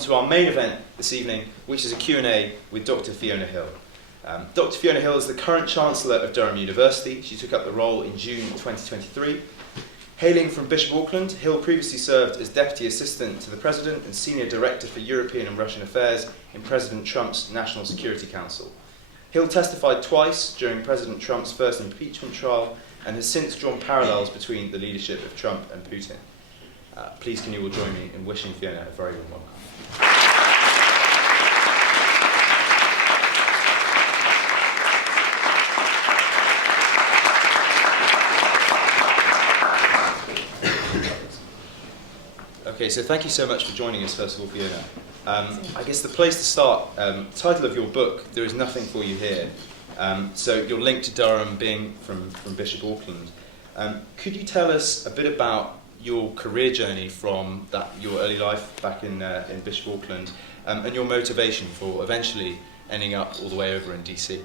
to our main event this evening, which is a Q&A with Dr. Fiona Hill. Dr. Fiona Hill is the current Chancellor of Durham University. She took up the role in June 2023. Hailing from Bishop Auckland, Hill previously served as Deputy Assistant to the President and Senior Director for European and Russian Affairs in President Trump's National Security Council. Hill testified twice during President Trump's first impeachment trial and has since drawn parallels between the leadership of Trump and Putin. Please can you all join me in wishing Fiona a very warm welcome. Okay, so thank you so much for joining us, first of all, Fiona. I guess the place to start, title of your book, There Is Nothing For You Here. So you're linked to Durham being from Bishop Auckland. Could you tell us a bit about your career journey from your early life back in Bishop Auckland and your motivation for eventually ending up all the way over in DC?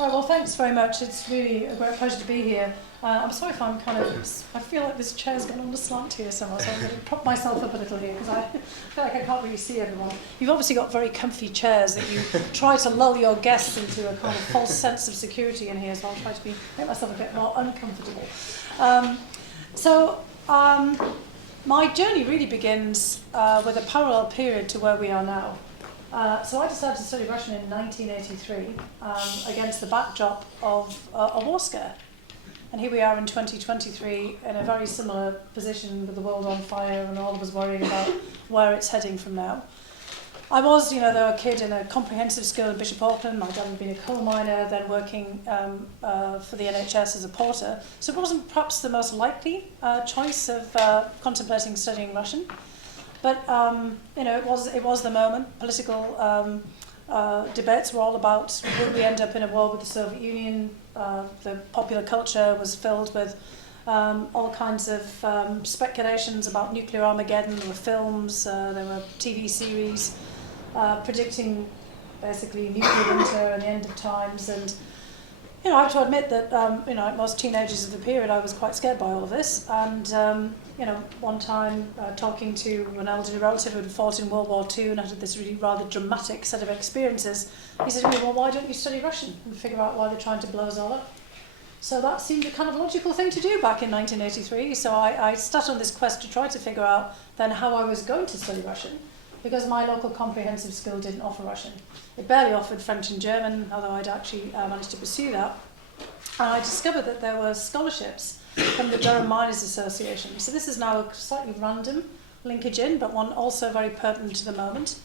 Right, well, thanks very much. It's really a great pleasure to be here. I'm sorry if I'm I feel like this chair's gone on a slant here somewhere, so I'm going to prop myself up a little here because I feel like I can't really see everyone. You've obviously got very comfy chairs that you try to lull your guests into a kind of false sense of security in here, so I'll try to make myself a bit more uncomfortable. My journey really begins with a parallel period to where we are now. So I decided to study Russian in 1983 against the backdrop of a war scare. And here we are in 2023 in a very similar position with the world on fire and all of us worrying about where it's heading from now. I was, though a kid in a comprehensive school in Bishop Auckland. My dad had been a coal miner, then working for the NHS as a porter. So it wasn't perhaps the most likely choice of contemplating studying Russian. But it was the moment. Political debates were all about would we end up in a war with the Soviet Union. The popular culture was filled with all kinds of speculations about nuclear Armageddon. There were films, there were TV series predicting basically nuclear winter and the end of times. And I have to admit that like most teenagers of the period, I was quite scared by all of this. And one time talking to an elderly relative who had fought in World War II and had this really rather dramatic set of experiences, he said to me, well, why don't you study Russian and figure out why they're trying to blow us all up? So that seemed a kind of logical thing to do back in 1983. So I started on this quest to try to figure out then how I was going to study Russian, because my local comprehensive school didn't offer Russian. It barely offered French and German, although I'd actually managed to pursue that. And I discovered that there were scholarships from the Durham Miners Association. So this is now a slightly random linkage in, but one also very pertinent to the moment.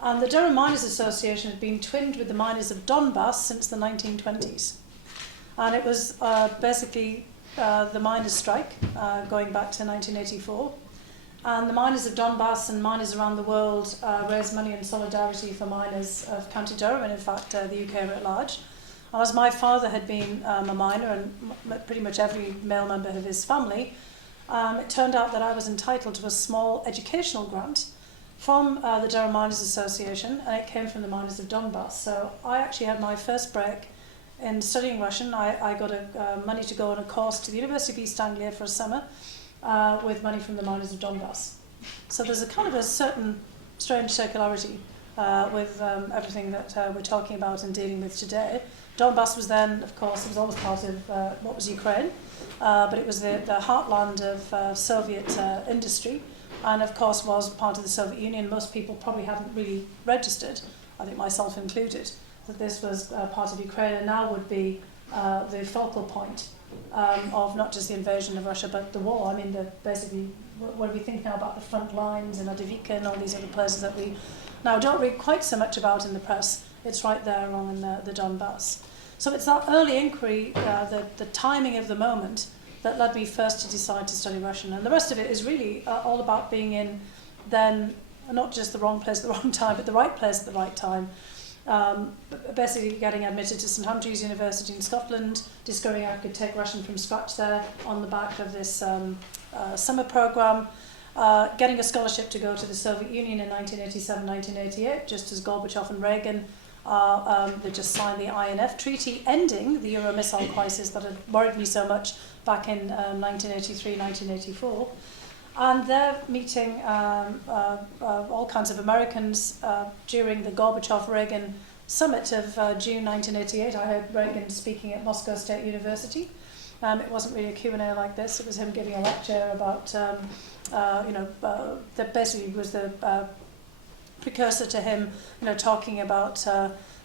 And the Durham Miners Association had been twinned with the miners of Donbass since the 1920s. And it was basically the miners' strike going back to 1984. And the miners of Donbass and miners around the world raised money in solidarity for miners of County Durham and in fact the UK at large. And as my father had been a miner and pretty much every male member of his family, it turned out that I was entitled to a small educational grant from the Durham Miners Association, and it came from the miners of Donbass. So I actually had my first break in studying Russian. I got money to go on a course to the University of East Anglia for a summer with money from the miners of Donbass. So there's a kind of a certain strange circularity with everything that we're talking about and dealing with today. Donbass was then, of course, it was always part of what was Ukraine, but it was the heartland of Soviet industry, and of course was part of the Soviet Union. Most people probably haven't really registered, I think myself included, that this was part of Ukraine and now would be the focal point of not just the invasion of Russia, but the war. I mean, basically, when we think now about the front lines and Avdiivka and all these other places that we now don't read quite so much about in the press, it's right there along in the Donbass. So it's that early inquiry, the timing of the moment, that led me first to decide to study Russian. And the rest of it is really all about being in then not just the wrong place at the wrong time, but the right place at the right time. Basically getting admitted to St Andrews University in Scotland, discovering I could take Russian from scratch there on the back of this summer programme, getting a scholarship to go to the Soviet Union in 1987-1988, just as Gorbachev and Reagan they just signed the INF treaty ending the Euro missile crisis that had worried me so much back in 1983-1984. And they're meeting all kinds of Americans during the Gorbachev-Reagan summit of June 1988. I heard Reagan speaking at Moscow State University. It wasn't really a Q&A like this. It was him giving a lecture about, that basically was the precursor to him, talking about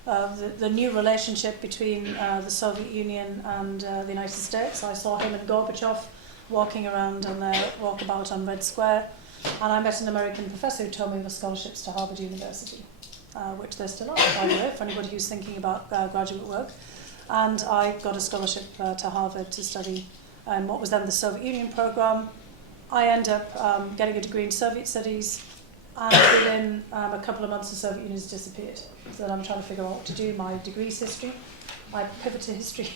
the new relationship between the Soviet Union and the United States. I saw him and Gorbachev walking around on their walkabout on Red Square, and I met an American professor who told me of the scholarships to Harvard University, which there still are, by the way, for anybody who's thinking about graduate work. And I got a scholarship to Harvard to study what was then the Soviet Union program. I ended up getting a degree in Soviet studies, and within a couple of months the Soviet Union has disappeared. So then I'm trying to figure out what to do. My degree is history. I pivot to history.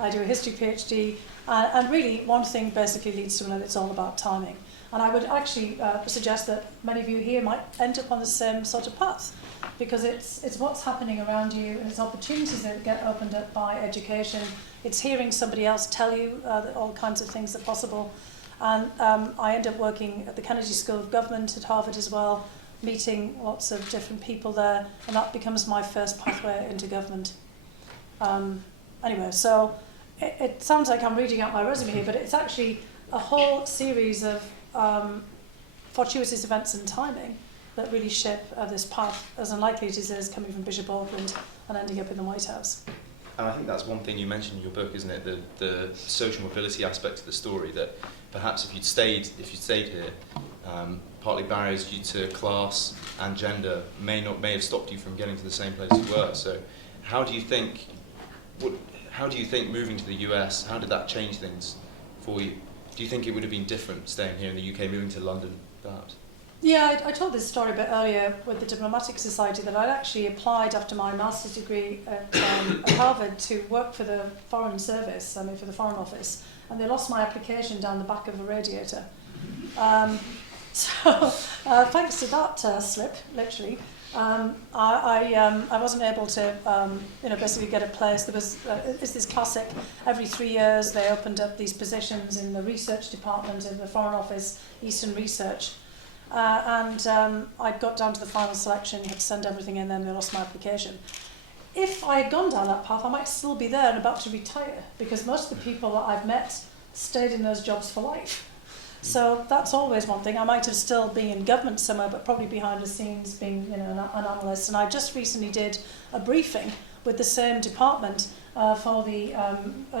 I do a history PhD, and really one thing basically leads to another. It's all about timing. And I would actually suggest that many of you here might end up on the same sort of path, because it's what's happening around you, and it's opportunities that get opened up by education. It's hearing somebody else tell you that all kinds of things are possible. And I end up working at the Kennedy School of Government at Harvard as well, meeting lots of different people there, and that becomes my first pathway into government. Anyway, so it sounds like I'm reading out my resume here, but it's actually a whole series of fortuitous events and timing that really shape this path, as unlikely as it is coming from Bishop Auckland and ending up in the White House. And I think that's one thing you mentioned in your book, isn't it? The social mobility aspect of the story, that perhaps if you'd stayed here, partly barriers due to class and gender may have stopped you from getting to the same place you were. So how do you think moving to the US, how did that change things for you? Do you think it would have been different staying here in the UK, moving to London, perhaps? Yeah, I told this story a bit earlier with the Diplomatic Society, that I'd actually applied after my master's degree at Harvard to work for the Foreign Service, for the Foreign Office, and they lost my application down the back of a radiator. So thanks to that slip, literally, I wasn't able to basically get a place. There was it's this classic, every 3 years they opened up these positions in the research department of the Foreign Office, Eastern Research. I got down to the final selection, had to send everything in, then they lost my application. If I had gone down that path, I might still be there and about to retire, because most of the people that I've met stayed in those jobs for life. So that's always one thing. I might have still been in government somewhere, but probably behind the scenes being an analyst. And I just recently did a briefing with the same department for the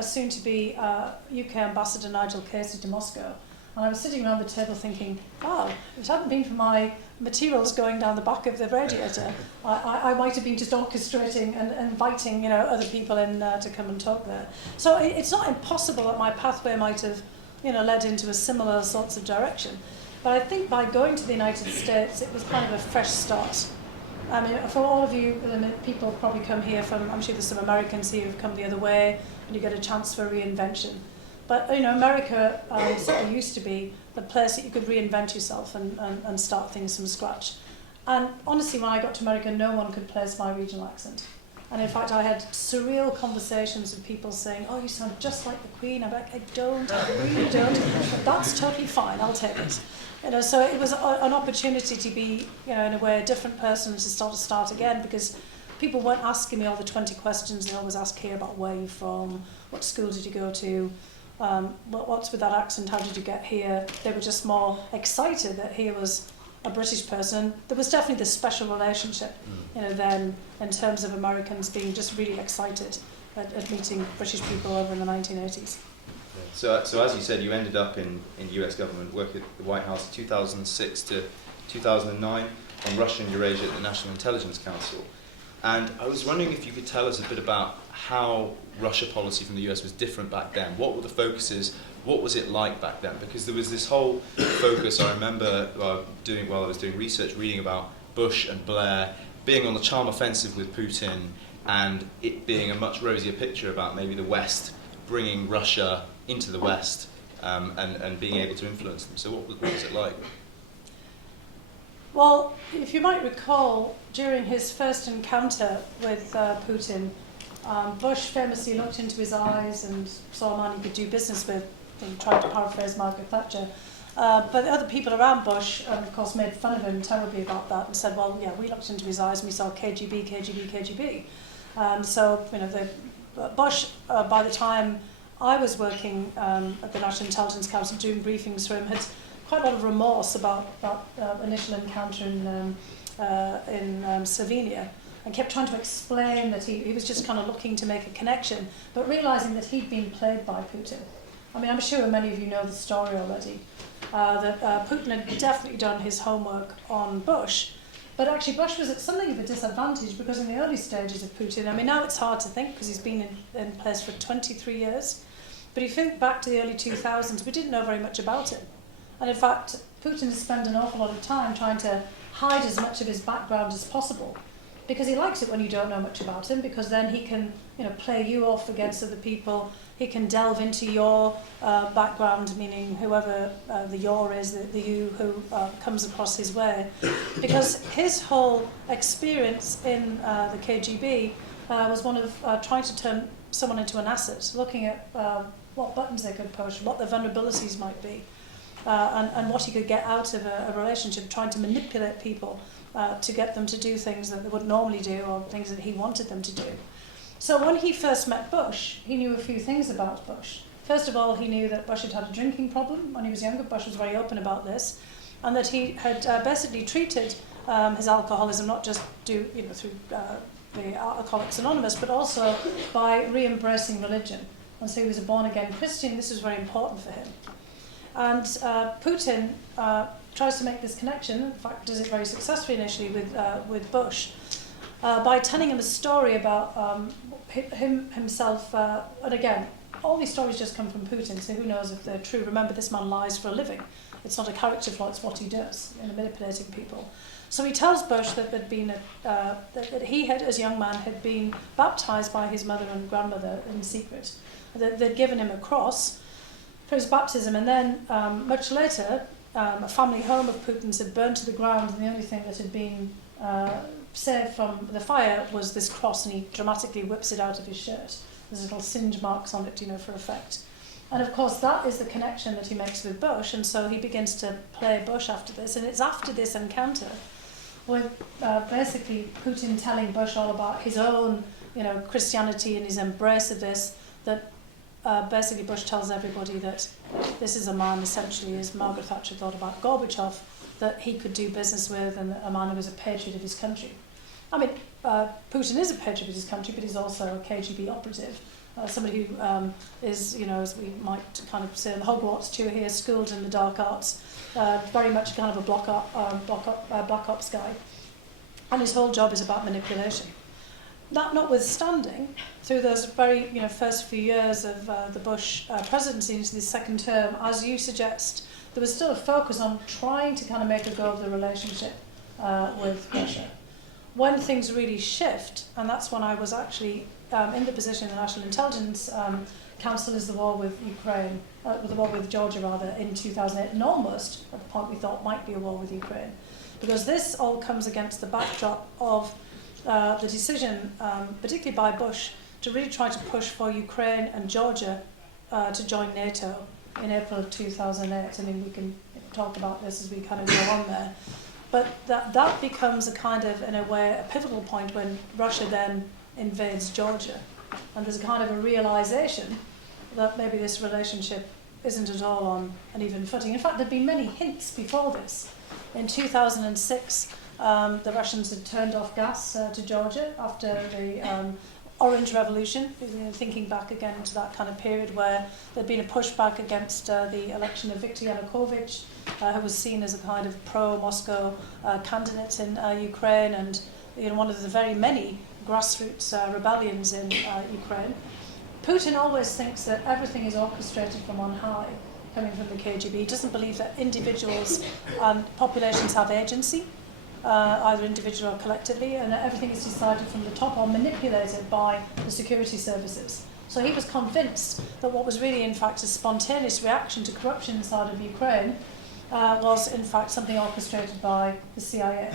soon-to-be UK Ambassador Nigel Casey to Moscow. And I was sitting around the table thinking, wow, if it hadn't been for my materials going down the back of the radiator, I might have been just orchestrating and inviting other people in to come and talk there. So it's not impossible that my pathway might have led into a similar sorts of direction. But I think by going to the United States, it was kind of a fresh start. I mean, for all of you, people probably come here from, I'm sure there's some Americans here who've come the other way, and you get a chance for reinvention. But America sort of used to be the place that you could reinvent yourself and start things from scratch. And honestly, when I got to America, no one could place my regional accent. And in fact, I had surreal conversations with people saying, "Oh, you sound just like the Queen." I'm like, "I don't, I really don't." But that's totally fine. I'll take it. So it was an opportunity to be, in a way, a different person, to start again, because people weren't asking me all the 20 questions they always ask here about where you're from, what school did you go to. What's with that accent? How did you get here? They were just more excited that here was a British person. There was definitely this special relationship, then in terms of Americans being just really excited at meeting British people over in the 1980s. So as you said, you ended up in US government, working at the White House 2006 to 2009 on Russia and Eurasia at the National Intelligence Council. And I was wondering if you could tell us a bit about how Russia policy from the US was different back then. What were the focuses? What was it like back then? Because there was this whole focus, I remember while I was doing research, reading about Bush and Blair being on the charm offensive with Putin, and it being a much rosier picture about maybe the West bringing Russia into the West and being able to influence them. So what was it like? Well, if you might recall, during his first encounter with Putin, Bush famously looked into his eyes and saw a man he could do business with, and tried to paraphrase Margaret Thatcher. But other people around Bush, of course, made fun of him terribly about that and said, well, yeah, we looked into his eyes and we saw KGB, KGB, KGB. So, Bush, by the time I was working at the National Intelligence Council doing briefings for him, had quite a lot of remorse about that initial encounter in Slovenia, and kept trying to explain that he was just kind of looking to make a connection, but realising that he'd been played by Putin. I mean, I'm sure many of you know the story already, that Putin had definitely done his homework on Bush, but actually Bush was at something of a disadvantage because in the early stages of Putin, I mean, now it's hard to think because he's been in place for 23 years, but if you think back to the early 2000s, we didn't know very much about him. And in fact, Putin has spent an awful lot of time trying to hide as much of his background as possible, because he likes it when you don't know much about him, because then he can play you off against other people. He can delve into your background, meaning whoever the your is, the you who comes across his way. Because his whole experience in the KGB was one of trying to turn someone into an asset, looking at what buttons they could push, what their vulnerabilities might be, and what he could get out of a relationship, trying to manipulate people to get them to do things that they would normally do or things that he wanted them to do. So when he first met Bush, he knew a few things about Bush. First of all, he knew that Bush had had a drinking problem when he was younger. Bush was very open about this, and that he had basically treated his alcoholism not just through the Alcoholics Anonymous, but also by re-embracing religion. And so he was a born-again Christian. This was very important for him. And Putin tries to make this connection, in fact does it very successfully initially with Bush, by telling him a story about himself, and again, all these stories just come from Putin, so who knows if they're true. Remember, this man lies for a living. It's not a character flaw, it's what he does in manipulating people. So he tells Bush that there'd been that he had, as a young man, had been baptised by his mother and grandmother in secret. That they'd given him a cross for his baptism, and then much later, a family home of Putin's had burned to the ground, and the only thing that had been saved from the fire was this cross, and he dramatically whips it out of his shirt. There's little singe marks on it, for effect. And of course, that is the connection that he makes with Bush, and so he begins to play Bush after this, and it's after this encounter with basically Putin telling Bush all about his own, Christianity and his embrace of this, that basically Bush tells everybody that this is a man, essentially, as Margaret Thatcher thought about Gorbachev, that he could do business with, and a man who was a patriot of his country. I mean, Putin is a patriot of his country, but he's also a KGB operative. Somebody who is, as we might kind of say in the Hogwarts tour here, schooled in the dark arts, very much kind of a black ops guy. And his whole job is about manipulation. That notwithstanding, through those very first few years of the Bush presidency into the second term, as you suggest, there was still a focus on trying to kind of make a go of the relationship with Russia. When things really shift, and that's when I was actually in the position of the National Intelligence Council, is the war with Ukraine, the war with Georgia rather, in 2008, and almost at the point we thought might be a war with Ukraine. Because this all comes against the backdrop of the decision, particularly by Bush, to really try to push for Ukraine and Georgia to join NATO in April of 2008. I mean, we can talk about this as we kind of go on there. But that becomes a kind of, in a way, a pivotal point when Russia then invades Georgia. And there's a kind of a realisation that maybe this relationship isn't at all on an even footing. In fact, there'd been many hints before this. In 2006, the Russians had turned off gas to Georgia after the Orange Revolution, thinking back again to that kind of period where there'd been a pushback against the election of Viktor Yanukovych, who was seen as a kind of pro-Moscow candidate in Ukraine, and one of the very many grassroots rebellions in Ukraine. Putin always thinks that everything is orchestrated from on high, coming from the KGB. He doesn't believe that individuals and populations have agency, either individually or collectively, and everything is decided from the top or manipulated by the security services. So he was convinced that what was really, in fact, a spontaneous reaction to corruption inside of Ukraine was, in fact, something orchestrated by the CIA.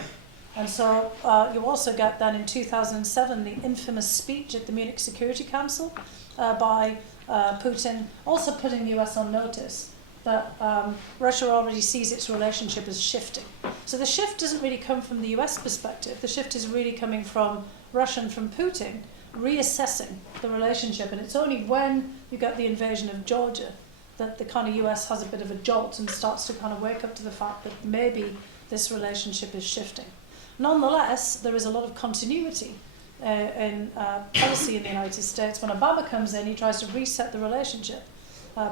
And so you also get then in 2007 the infamous speech at the Munich Security Council by Putin, also putting the US on notice that Russia already sees its relationship as shifting. So the shift doesn't really come from the US perspective. The shift is really coming from Russia and from Putin reassessing the relationship. And it's only when you get the invasion of Georgia that the kind of US has a bit of a jolt and starts to kind of wake up to the fact that maybe this relationship is shifting. Nonetheless, there is a lot of continuity in policy in the United States. When Obama comes in, he tries to reset the relationship.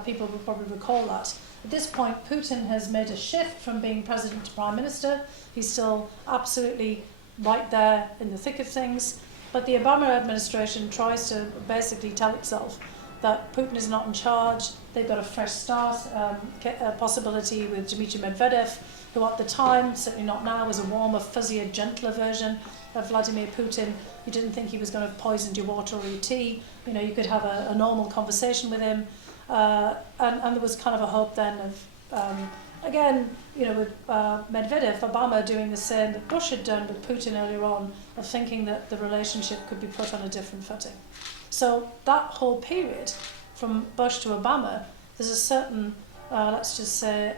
People will probably recall that. At this point, Putin has made a shift from being president to prime minister. He's still absolutely right there in the thick of things. But the Obama administration tries to basically tell itself that Putin is not in charge. They've got a fresh start, a possibility with Dmitry Medvedev, who at the time, certainly not now, was a warmer, fuzzier, gentler version of Vladimir Putin. You didn't think he was going to have poisoned your water or your tea. You know, you could have a normal conversation with him. And there was kind of a hope then of, again, you know, with Medvedev, Obama doing the same that Bush had done with Putin earlier on, of thinking that the relationship could be put on a different footing. So that whole period, from Bush to Obama, there's a certain, let's just say,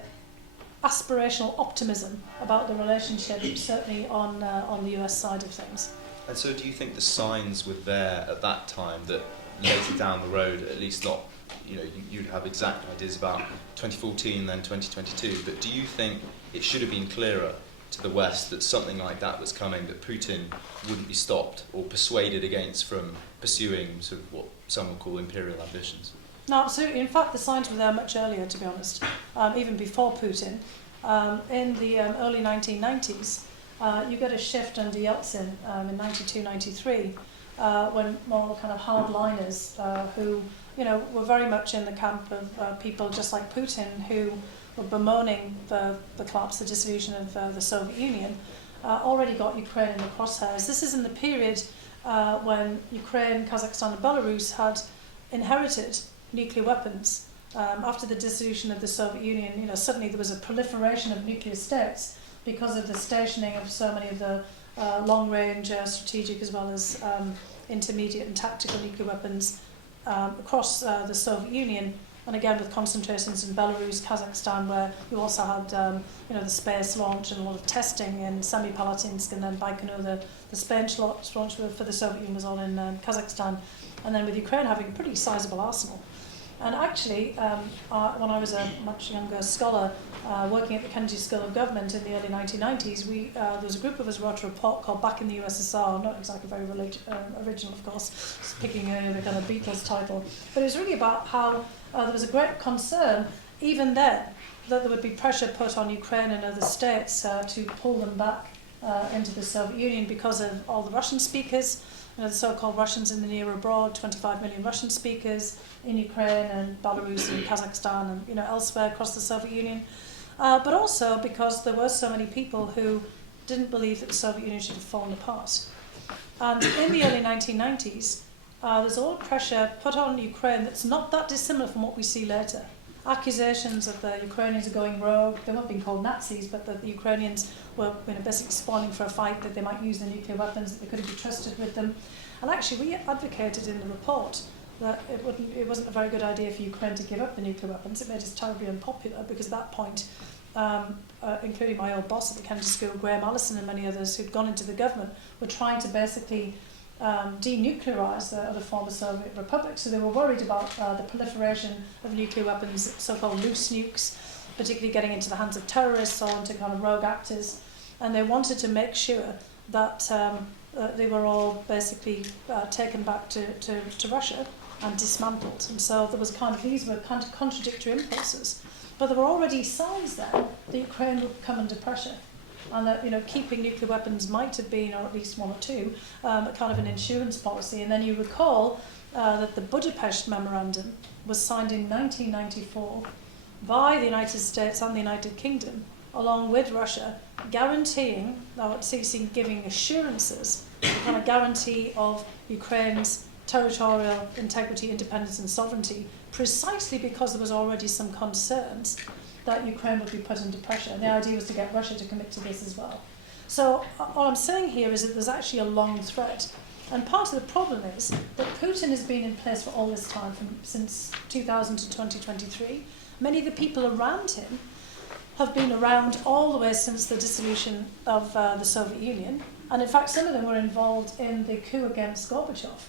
aspirational optimism about the relationship, certainly on the US side of things. And so do you think the signs were there at that time that later down the road, at least not, you know, you'd have exact ideas about 2014 then 2022, but do you think it should have been clearer to the West that something like that was coming, that Putin wouldn't be stopped or persuaded against from pursuing sort of what some would call imperial ambitions? No, absolutely. In fact, the signs were there much earlier, to be honest, even before Putin. In the early 1990s, you got a shift under Yeltsin in 92, 93, when more kind of hardliners who, you know, were very much in the camp of people just like Putin, who were bemoaning the collapse, the dissolution of the Soviet Union, already got Ukraine in the crosshairs. This is in the period when Ukraine, Kazakhstan and Belarus had inherited nuclear weapons. After the dissolution of the Soviet Union, you know, suddenly there was a proliferation of nuclear states because of the stationing of so many of the long-range, strategic as well as intermediate and tactical nuclear weapons across the Soviet Union, and again with concentrations in Belarus, Kazakhstan, where you also had you know, the space launch and a lot of testing in Semipalatinsk, and then Baikonur, the space launch for the Soviet Union was all in Kazakhstan, and then with Ukraine having a pretty sizable arsenal. And actually, when I was a much younger scholar working at the Kennedy School of Government in the early 1990s, there was a group of us who wrote a report called Back in the USSR, not exactly very original, of course, just picking the kind of Beatles title. But it was really about how there was a great concern, even then, that there would be pressure put on Ukraine and other states to pull them back into the Soviet Union because of all the Russian speakers, you know, the so-called Russians in the near abroad, 25 million Russian speakers in Ukraine and Belarus and Kazakhstan and, you know, elsewhere across the Soviet Union. But also because there were so many people who didn't believe that the Soviet Union should have fallen apart. And in the early 1990s, there's a lot of pressure put on Ukraine that's not that dissimilar from what we see later. Accusations that the Ukrainians are going rogue. They weren't being called Nazis, but that the Ukrainians were, you know, basically spawning for a fight, that they might use the nuclear weapons, that they couldn't be trusted with them. And actually, we advocated in the report that it wasn't a very good idea for Ukraine to give up the nuclear weapons. It made us terribly unpopular because at that point, including my old boss at the Kennedy School, Graham Allison, and many others who'd gone into the government, were trying to basically denuclearise the other former Soviet republics. So they were worried about the proliferation of nuclear weapons, so-called loose nukes, particularly getting into the hands of terrorists or into kind of rogue actors. And they wanted to make sure that they were all basically taken back to Russia and dismantled. And so there was kind of, these were kind of contradictory impulses. But there were already signs then that Ukraine would come under pressure, and that, you know, keeping nuclear weapons might have been, or at least one or two, a kind of an insurance policy. And then you recall that the Budapest Memorandum was signed in 1994 by the United States and the United Kingdom, along with Russia, guaranteeing, giving assurances, the kind of guarantee of Ukraine's territorial integrity, independence and sovereignty, precisely because there was already some concerns that Ukraine would be put under pressure. And the idea was to get Russia to commit to this as well. So all I'm saying here is that there's actually a long thread. And part of the problem is that Putin has been in place for all this time, since 2000 to 2023, Many of the people around him have been around all the way since the dissolution of the Soviet Union, and in fact some of them were involved in the coup against Gorbachev.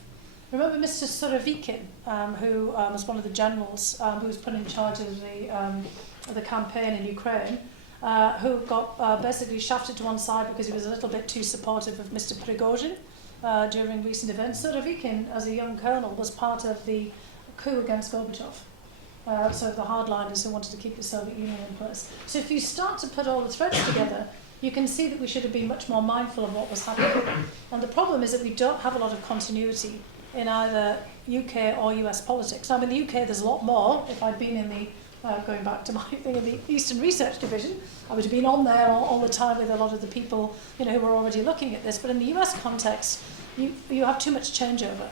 Remember Mr. Surovikin, who was one of the generals who was put in charge of the campaign in Ukraine, who got basically shafted to one side because he was a little bit too supportive of Mr. Prigozhin during recent events. Surovikin, as a young colonel, was part of the coup against Gorbachev. So the hardliners who wanted to keep the Soviet Union in place. So if you start to put all the threads together, you can see that we should have been much more mindful of what was happening. And the problem is that we don't have a lot of continuity in either UK or US politics. Now in the UK there's a lot more. If I'd been in the, going back to my thing in the Eastern Research Division, I would have been on there all the time with a lot of the people who were already looking at this. But in the US context, you have too much changeover.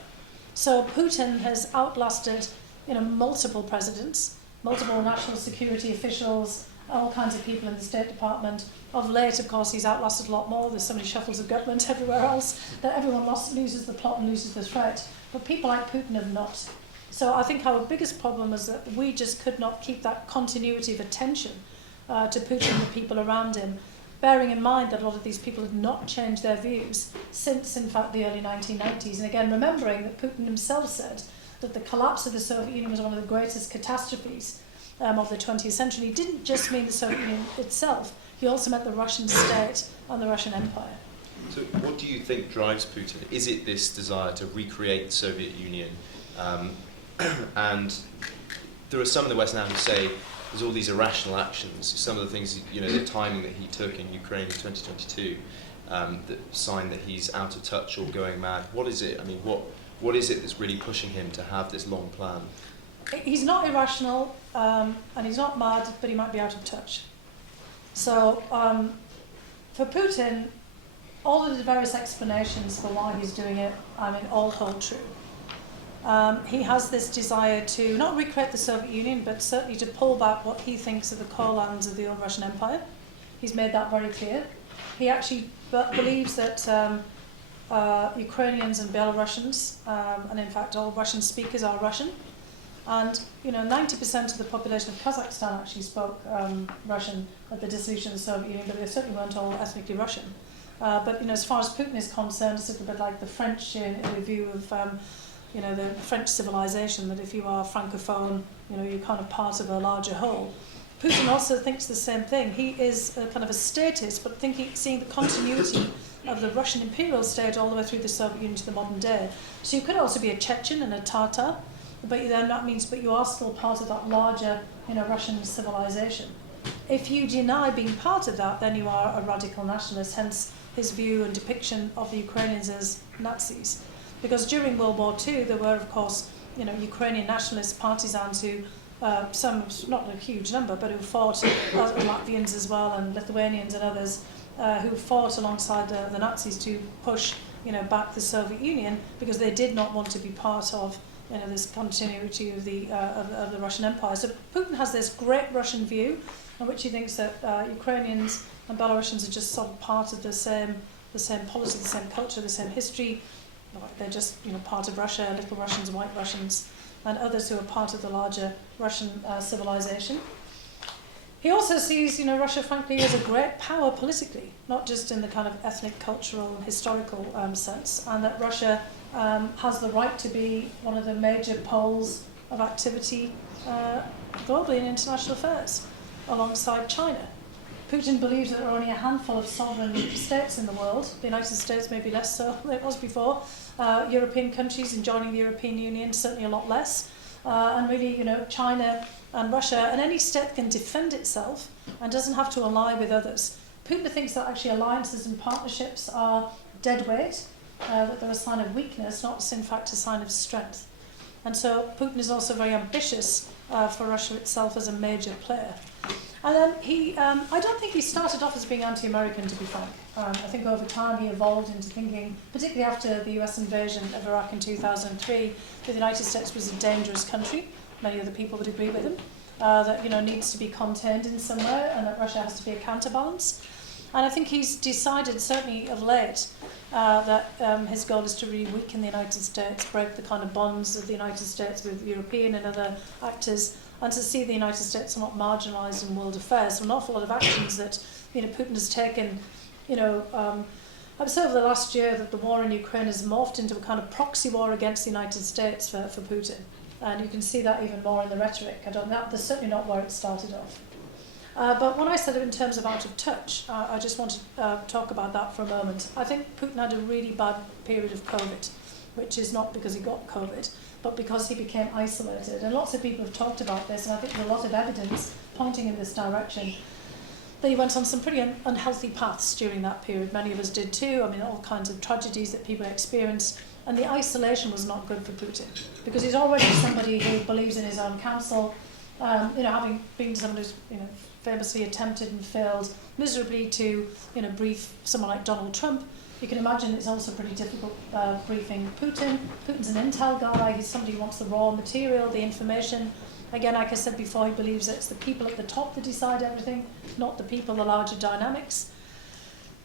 So Putin has outlasted multiple presidents, multiple national security officials, all kinds of people in the State Department. Of late, of course, he's outlasted a lot more. There's so many shuffles of government everywhere else that everyone loses the plot and loses the thread. But people like Putin have not. So I think our biggest problem is that we just could not keep that continuity of attention to Putin and the people around him, bearing in mind that a lot of these people have not changed their views since, in fact, the early 1990s. And again, remembering that Putin himself said that the collapse of the Soviet Union was one of the greatest catastrophes of the 20th century. He didn't just mean the Soviet Union itself, he also meant the Russian state and the Russian Empire. So what do you think drives Putin? Is it this desire to recreate the Soviet Union? And there are some in the West now who say there's all these irrational actions, some of the things, the timing that he took in Ukraine in 2022, that sign that he's out of touch or going mad. What is it? I mean, what is it that's really pushing him to have this long plan? He's not irrational, and he's not mad, but he might be out of touch. So, for Putin, all of the various explanations for why he's doing it, all hold true. He has this desire to not recreate the Soviet Union, but certainly to pull back what he thinks are the core lands of the old Russian Empire. He's made that very clear. He actually believes that Ukrainians and Belarusians, and in fact all Russian speakers are Russian. And 90% of the population of Kazakhstan actually spoke Russian at the dissolution of the Soviet Union, but they certainly weren't all ethnically Russian. But as far as Putin is concerned, it's a little bit like the French in the view of the French civilization, that if you are francophone, you're kind of part of a larger whole. Putin also thinks the same thing. He is a kind of a statist, but seeing the continuity of the Russian imperial state all the way through the Soviet Union to the modern day. So you could also be a Chechen and a Tatar, but then that means you are still part of that larger Russian civilization. If you deny being part of that, then you are a radical nationalist, hence his view and depiction of the Ukrainians as Nazis. Because during World War II, there were, of course, Ukrainian nationalist partisans who, some, not a huge number, but who fought, Latvians as well, and Lithuanians and others, who fought alongside the Nazis to push, back the Soviet Union, because they did not want to be part of, this continuity of the Russian Empire. So Putin has this great Russian view, in which he thinks that Ukrainians and Belarusians are just sort of part of the same policy, the same culture, the same history. They're just part of Russia, little Russians, white Russians, and others who are part of the larger Russian civilization. He also sees Russia, frankly, as a great power politically, not just in the kind of ethnic, cultural, and historical sense, and that Russia has the right to be one of the major poles of activity globally in international affairs, alongside China. Putin believes that there are only a handful of sovereign states in the world. The United States maybe less so than it was before. European countries in joining the European Union, certainly a lot less. And really, China and Russia, and any state can defend itself and doesn't have to ally with others. Putin thinks that actually alliances and partnerships are dead weight, that they're a sign of weakness, not in fact a sign of strength. And so Putin is also very ambitious for Russia itself as a major player. And then I don't think he started off as being anti-American, to be frank. I think over time he evolved into thinking, particularly after the US invasion of Iraq in 2003, that the United States was a dangerous country. Many other people would agree with him. That needs to be contained in somewhere, and that Russia has to be a counterbalance. And I think he's decided, certainly of late, that his goal is to really weaken the United States, break the kind of bonds of the United States with European and other actors, and to see the United States somewhat marginalised in world affairs. So an awful lot of actions that Putin has taken, I've said over the last year that the war in Ukraine has morphed into a kind of proxy war against the United States for Putin. And you can see that even more in the rhetoric. That's certainly not where it started off. But when I said it in terms of out of touch, I just want to talk about that for a moment. I think Putin had a really bad period of COVID, which is not because he got COVID, but because he became isolated. And lots of people have talked about this, and I think there's a lot of evidence pointing in this direction. That he went on some pretty unhealthy paths during that period. Many of us did too. I mean, all kinds of tragedies that people experienced. And the isolation was not good for Putin, because he's already somebody who believes in his own counsel, having been someone who's famously attempted and failed miserably to brief someone like Donald Trump. You can imagine it's also pretty difficult briefing Putin. Putin's an intel guy. He's somebody who wants the raw material, the information. Again, like I said before, he believes that it's the people at the top that decide everything, not the people, the larger dynamics.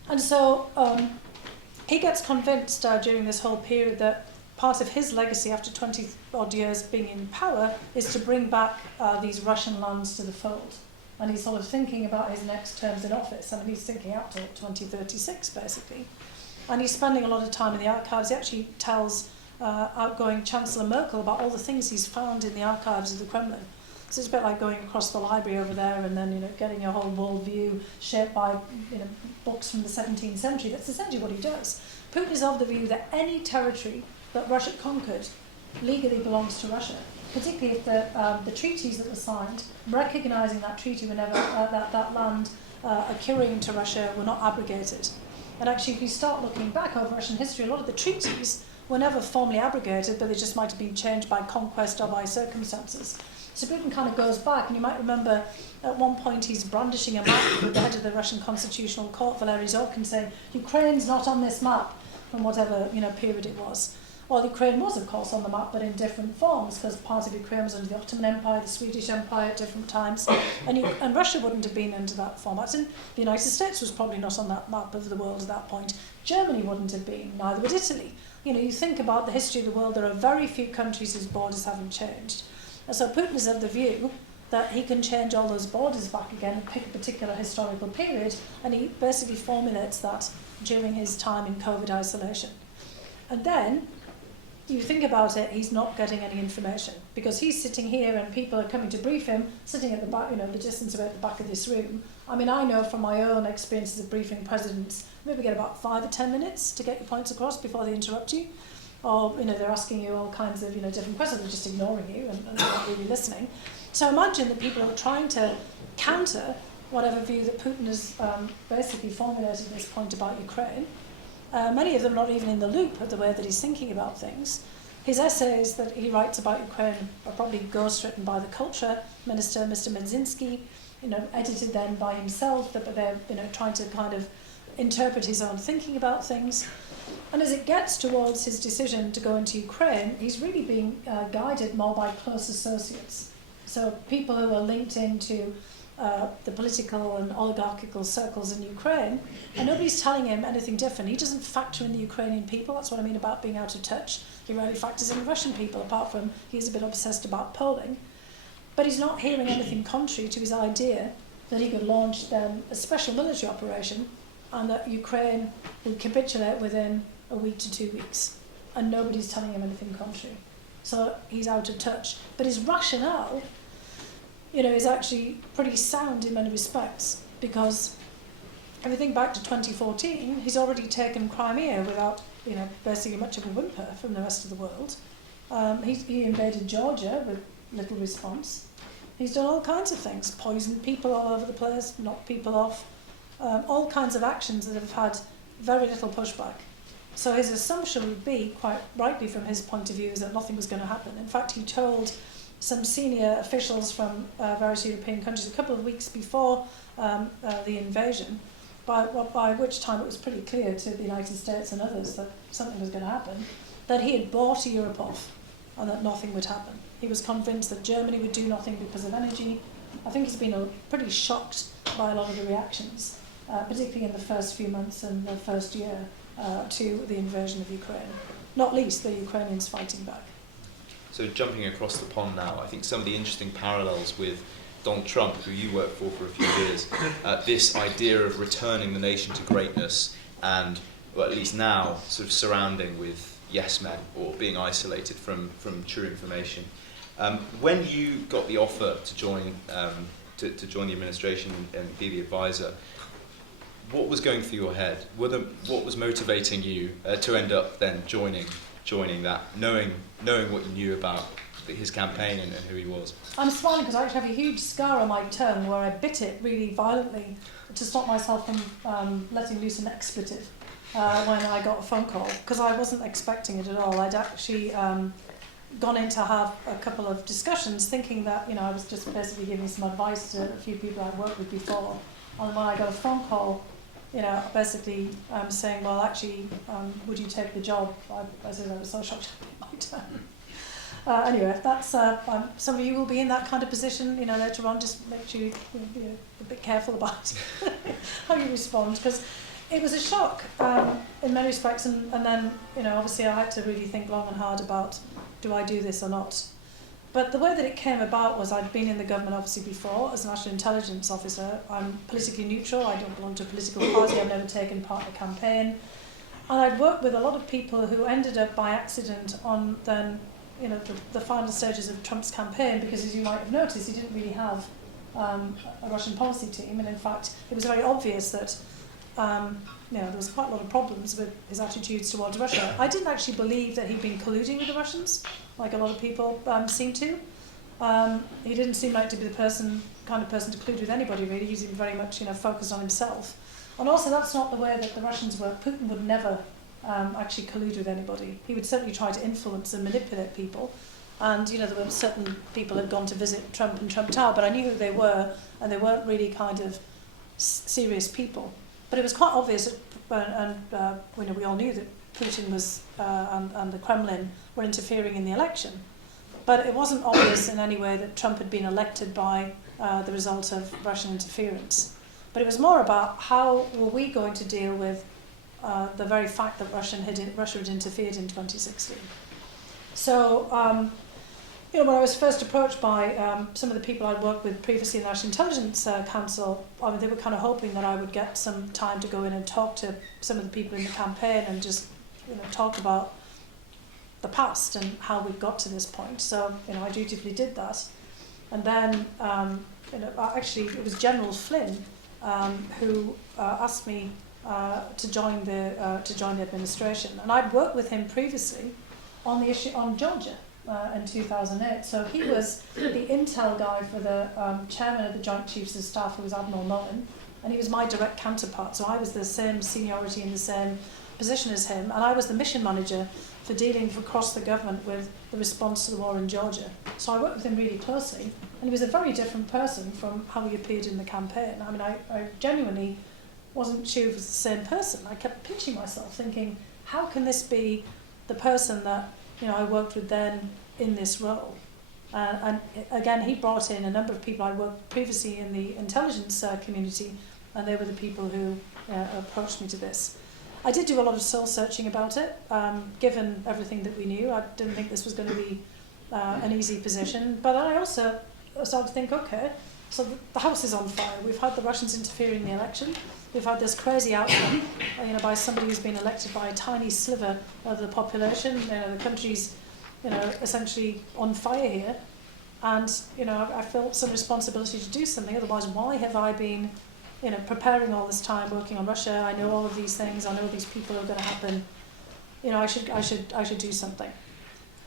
And so he gets convinced during this whole period that part of his legacy after 20-odd years being in power is to bring back these Russian lands to the fold. And he's sort of thinking about his next terms in office. I mean, he's thinking out to 2036, basically. And he's spending a lot of time in the archives. He actually tells outgoing Chancellor Merkel about all the things he's found in the archives of the Kremlin. So it's a bit like going across the library over there and then getting your whole world view shaped by books from the 17th century. That's essentially what he does. Putin is of the view that any territory that Russia conquered legally belongs to Russia, particularly if the treaties that were signed, recognising that treaty whenever that land accruing to Russia were not abrogated. And actually, if you start looking back over Russian history, a lot of the treaties were never formally abrogated, but they just might have been changed by conquest or by circumstances. So Putin kind of goes back, and you might remember at one point he's brandishing a map with the head of the Russian Constitutional Court, Valery Zorkin, saying, Ukraine's not on this map from whatever period it was. Well, Ukraine was, of course, on the map, but in different forms, because part of Ukraine was under the Ottoman Empire, the Swedish Empire at different times, and Russia wouldn't have been under that format. And the United States was probably not on that map of the world at that point. Germany wouldn't have been, neither would Italy. You think about the history of the world, there are very few countries whose borders haven't changed. And so Putin is of the view that he can change all those borders back again and pick a particular historical period, and he basically formulates that during his time in COVID isolation. And then, you think about it, he's not getting any information, because he's sitting here and people are coming to brief him, sitting at the back, the distance about the back of this room. I mean, I know from my own experiences of briefing presidents, maybe get about 5 or 10 minutes to get your points across before they interrupt you. Or, they're asking you all kinds of, different questions, they're just ignoring you and not really listening. So imagine that people are trying to counter whatever view that Putin has basically formulated at this point about Ukraine. Many of them not even in the loop of the way that he's thinking about things. His essays that he writes about Ukraine are probably ghostwritten by the culture minister, Mr. Medzinski, edited then by himself, but they're trying to kind of interpret his own thinking about things. And as it gets towards his decision to go into Ukraine, he's really being guided more by close associates. So people who are linked into the political and oligarchical circles in Ukraine, and nobody's telling him anything different. He doesn't factor in the Ukrainian people. That's what I mean about being out of touch. He rarely factors in the Russian people, apart from he's a bit obsessed about polling. But he's not hearing anything contrary to his idea that he could launch then a special military operation and that Ukraine would capitulate within a week to 2 weeks. And nobody's telling him anything contrary. So he's out of touch. But his rationale is actually pretty sound in many respects, because if you think back to 2014, he's already taken Crimea without, basically much of a whimper from the rest of the world. He invaded Georgia with little response. He's done all kinds of things, poisoned people all over the place, knocked people off, all kinds of actions that have had very little pushback. So his assumption would be, quite rightly from his point of view, is that nothing was going to happen. In fact, he told some senior officials from various European countries a couple of weeks before the invasion, by which time it was pretty clear to the United States and others that something was going to happen, that he had bought Europe off and that nothing would happen. He was convinced that Germany would do nothing because of energy. I think he's been pretty shocked by a lot of the reactions, particularly in the first few months and the first year to the invasion of Ukraine, not least the Ukrainians fighting back. So jumping across the pond now, I think some of the interesting parallels with Donald Trump, who you worked for a few years, this idea of returning the nation to greatness and, well, at least now, sort of surrounding with yes men or being isolated from true information. When you got the offer to join to join the administration and be the advisor, what was going through your head? What was motivating you to end up then joining that, knowing what you knew about his campaign and who he was? I'm smiling because I actually have a huge scar on my tongue where I bit it really violently to stop myself from letting loose an expletive when I got a phone call, because I wasn't expecting it at all. I'd actually gone in to have a couple of discussions thinking that, you know, I was just basically giving some advice to a few people I'd worked with before. And when I got a phone call, you know, basically saying, well, actually, would you take the job? I said I was so shocked at my turn. Anyway, that's some of you will be in that kind of position, you know, later on. Just make sure you be a bit careful about how you respond, because it was a shock in many respects, and then, you know, obviously I had to really think long and hard about, do I do this or not? But the way that it came about was I'd been in the government obviously before as a national intelligence officer. I'm politically neutral, I don't belong to a political party, I've never taken part in a campaign. And I'd worked with a lot of people who ended up by accident on then, you know, the final stages of Trump's campaign, because as you might have noticed, he didn't really have a Russian policy team, and in fact it was very obvious that you know, there was quite a lot of problems with his attitudes towards Russia. I didn't actually believe that he'd been colluding with the Russians, like a lot of people seem to. He didn't seem like to be the kind of person to collude with anybody, really. He was very much, you know, focused on himself. And also, that's not the way that the Russians work. Putin would never actually collude with anybody. He would certainly try to influence and manipulate people. And, you know, there were certain people who had gone to visit Trump in Trump Tower, but I knew who they were, and they weren't really kind of serious people. But it was quite obvious, and you know, we all knew that Putin was and the Kremlin were interfering in the election. But it wasn't obvious in any way that Trump had been elected by the result of Russian interference. But it was more about how were we going to deal with the very fact that Russia had interfered in 2016. So, you know, when I was first approached by some of the people I'd worked with previously in the National Intelligence Council, I mean, they were kind of hoping that I would get some time to go in and talk to some of the people in the campaign and just, you know, talk about the past and how we got to this point. So, you know, I dutifully did that. And then, you know, actually, it was General Flynn who asked me to join the administration, and I'd worked with him previously on the issue on Georgia. In 2008. So he was the intel guy for the chairman of the Joint Chiefs of Staff, who was Admiral Mullen, and he was my direct counterpart. So I was the same seniority in the same position as him, and I was the mission manager for dealing across the government with the response to the war in Georgia. So I worked with him really closely, and he was a very different person from how he appeared in the campaign. I mean, I genuinely wasn't sure if it was the same person. I kept pinching myself, thinking, how can this be the person that, you know, I worked with then in this role? And again, he brought in a number of people I worked previously in the intelligence community, and they were the people who approached me to this. I did do a lot of soul searching about it, given everything that we knew. I didn't think this was going to be an easy position, but I also started to think, okay, so the house is on fire. We've had the Russians interfering in the election. We've had this crazy outcome, you know, by somebody who's been elected by a tiny sliver of the population. You know, the country's, you know, essentially on fire here, and, you know, I felt some responsibility to do something. Otherwise, why have I been, you know, preparing all this time, working on Russia? I know all of these things. I know these people are going to happen. You know, I should do something.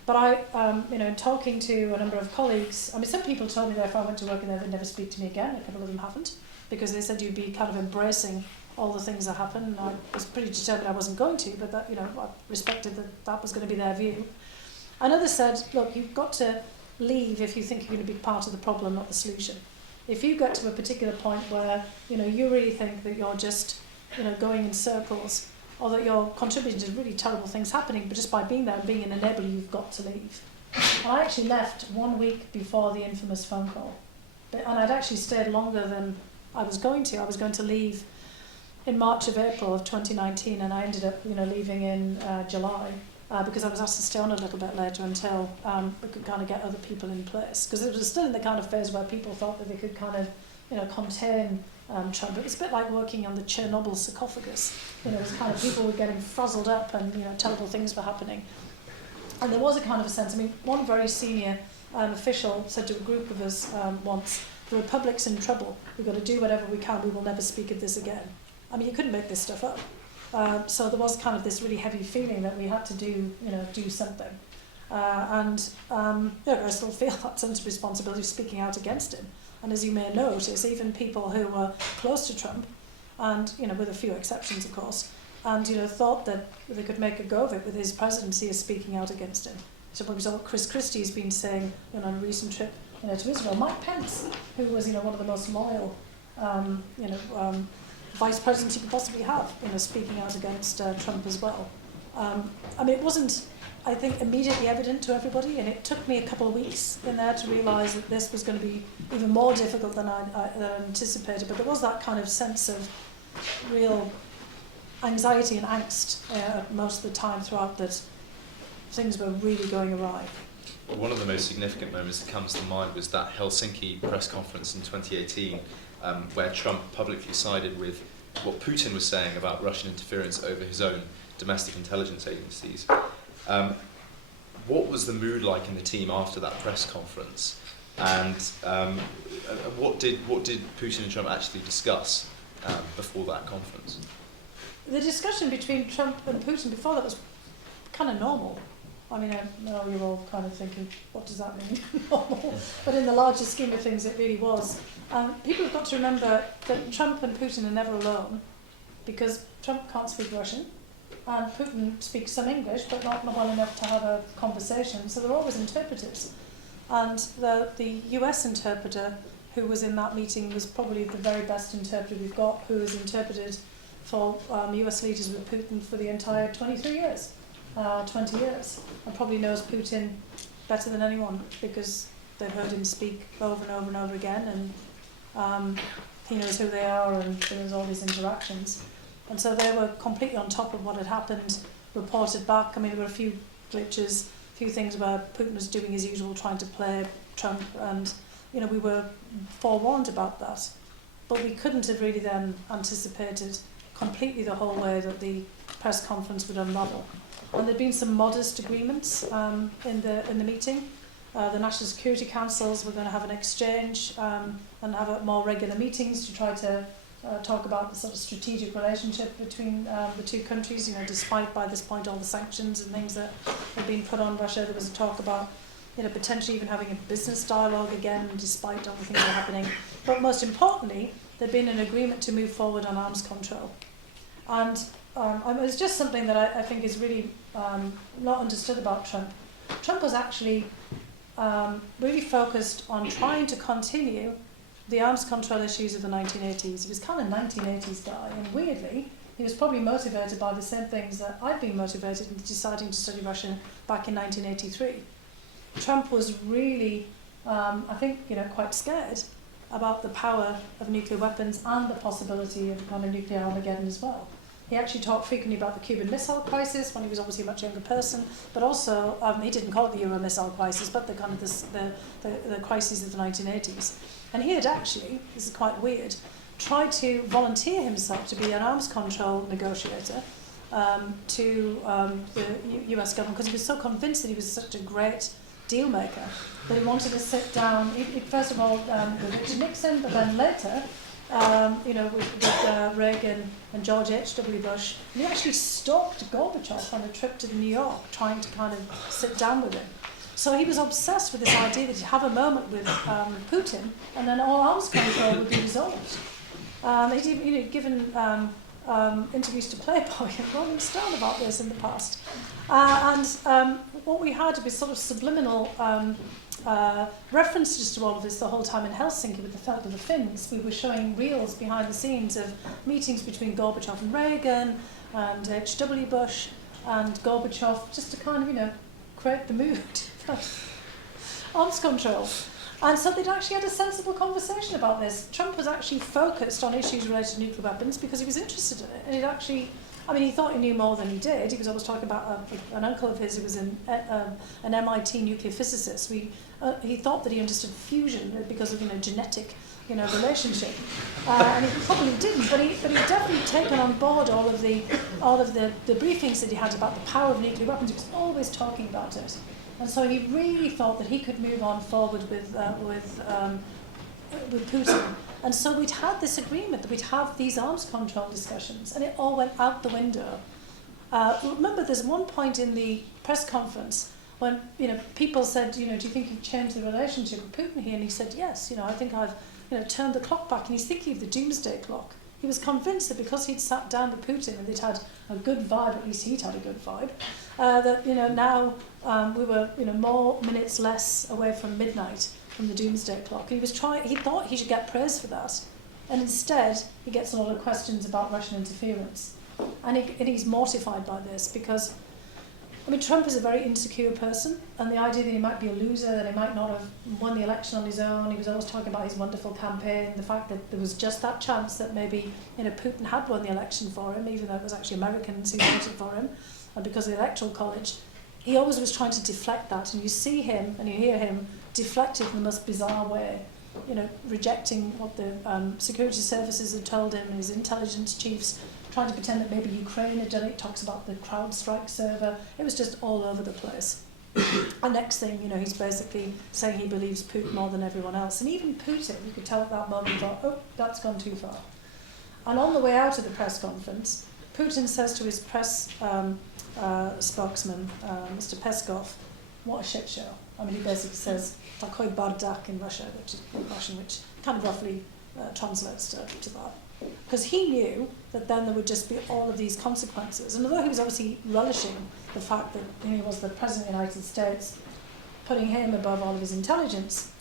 But I, you know, talking to a number of colleagues, I mean, some people told me that if I went to work in there, they'd never speak to me again. A couple of them haven't, because they said you'd be kind of embracing all the things that happen. And I was pretty determined I wasn't going to, but that, you know, I respected that that was going to be their view. And others said, look, you've got to leave if you think you're going to be part of the problem, not the solution. If you get to a particular point where, you know, you really think that you're just, you know, going in circles, or that you're contributing to really terrible things happening, but just by being there and being an enabler, you've got to leave. And I actually left 1 week before the infamous phone call. And I'd actually stayed longer than I was going to. I was going to leave in March of April of 2019, and I ended up, you know, leaving in July. because I was asked to stay on a little bit later until we could kind of get other people in place. Because it was still in the kind of phase where people thought that they could kind of, contain Trump. It was a bit like working on the Chernobyl sarcophagus. It was kind of people were getting frazzled up and, terrible things were happening. And there was a kind of a sense, one very senior official said to a group of us once, the Republic's in trouble, we've got to do whatever we can, we will never speak of this again. You couldn't make this stuff up. So there was kind of this really heavy feeling that we had to do something. I still feel that sense of responsibility of speaking out against him. And as you may notice, even people who were close to Trump, and with a few exceptions, of course, and thought that they could make a go of it with his presidency as speaking out against him. So, for example, Chris Christie's been saying on a recent trip to Israel, Mike Pence, who was one of the most loyal vice presidents you could possibly have, speaking out against Trump as well. It wasn't, I think, immediately evident to everybody, and it took me a couple of weeks in there to realise that this was going to be even more difficult than I anticipated. But there was that kind of sense of real anxiety and angst most of the time throughout that things were really going awry. Well, one of the most significant moments that comes to mind was that Helsinki press conference in 2018, where Trump publicly sided with what Putin was saying about Russian interference over his own domestic intelligence agencies. What was the mood like in the team after that press conference? And what did Putin and Trump actually discuss before that conference? The discussion between Trump and Putin before that was kind of normal. I know you're all kind of thinking, what does that mean, normal? But in the larger scheme of things, it really was. People have got to remember that Trump and Putin are never alone, because Trump can't speak Russian, and Putin speaks some English, but not well enough to have a conversation, so they're always interpreters. And the US interpreter who was in that meeting was probably the very best interpreter we've got, who has interpreted for US leaders with Putin for the entire 20 years, and probably knows Putin better than anyone, because they've heard him speak over and over and over again, and he knows who they are, and there's all these interactions. And so they were completely on top of what had happened, reported back. There were a few glitches, a few things where Putin was doing his usual, trying to play Trump, and we were forewarned about that. But we couldn't have really then anticipated completely the whole way that the press conference would unravel. And there'd been some modest agreements in the meeting. The National Security Councils were going to have an exchange and have more regular meetings to try to talk about the sort of strategic relationship between the two countries. Despite by this point all the sanctions and things that had been put on Russia, there was a talk about potentially even having a business dialogue again, despite all the things that were happening. But most importantly, there'd been an agreement to move forward on arms control. And it was just something that I think is really not understood about Trump. Trump was actually really focused on trying to continue the arms control issues of the 1980s. He was kind of a 1980s guy, and weirdly, he was probably motivated by the same things that I'd been motivated in deciding to study Russian back in 1983. Trump was really, I think, quite scared about the power of nuclear weapons and the possibility of kind of nuclear Armageddon as well. He actually talked frequently about the Cuban Missile Crisis when he was obviously a much younger person, but also he didn't call it the Euro Missile Crisis, but the kind of the crises of the 1980s. And he had actually, this is quite weird, tried to volunteer himself to be an arms control negotiator to the US government, because he was so convinced that he was such a great deal maker that he wanted to sit down, first of all with Richard Nixon, but then later with Reagan and George H.W. Bush. And he actually stalked Gorbachev on a trip to New York, trying to kind of sit down with him. So he was obsessed with this idea that he'd have a moment with Putin, and then all arms control would be resolved. He'd given interviews to Playboy and Rolling Stone about this in the past. What we had was sort of subliminal references to all of this the whole time in Helsinki with the Finns. We were showing reels behind the scenes of meetings between Gorbachev and Reagan and H.W. Bush and Gorbachev, just to kind of, create the mood arms control. And so they'd actually had a sensible conversation about this. Trump was actually focused on issues related to nuclear weapons because he was interested in it, and he'd actually I mean, he thought he knew more than he did. He was always talking about an uncle of his who was an MIT nuclear physicist. He thought that he understood fusion because of genetic relationship, and he probably didn't. But he definitely taken on board all of the briefings that he had about the power of nuclear weapons. He was always talking about it, and so he really thought that he could move on forward with Putin. And so we'd had this agreement that we'd have these arms control discussions, and it all went out the window. Remember, there's one point in the press conference when people said, do you think you've changed the relationship with Putin here? And he said, yes, I think I've turned the clock back. And he's thinking of the doomsday clock. He was convinced that because he'd sat down with Putin and they'd had a good vibe, at least he'd had a good vibe, that now we were more minutes less away from midnight from the doomsday clock. And he thought he should get praise for that. And instead, he gets a lot of questions about Russian interference. And he's mortified by this because, Trump is a very insecure person, and the idea that he might be a loser, that he might not have won the election on his own. He was always talking about his wonderful campaign, the fact that there was just that chance that maybe Putin had won the election for him, even though it was actually Americans who voted for him, and because of the Electoral College. He always was trying to deflect that, and you see him and you hear him deflect it in the most bizarre way, rejecting what the security services had told him, and his intelligence chiefs, trying to pretend that maybe Ukraine had done it, talks about the CrowdStrike server. It was just all over the place. And next thing, he's basically saying he believes Putin more than everyone else. And even Putin, you could tell at that moment, thought, oh, that's gone too far. And on the way out of the press conference, Putin says to his press spokesman, Mr. Peskov, what a shit show. He basically says, takoy bardak in Russian, which kind of roughly translates to that. Because he knew that then there would just be all of these consequences. And although he was obviously relishing the fact that he was the President of the United States, putting him above all of his intelligence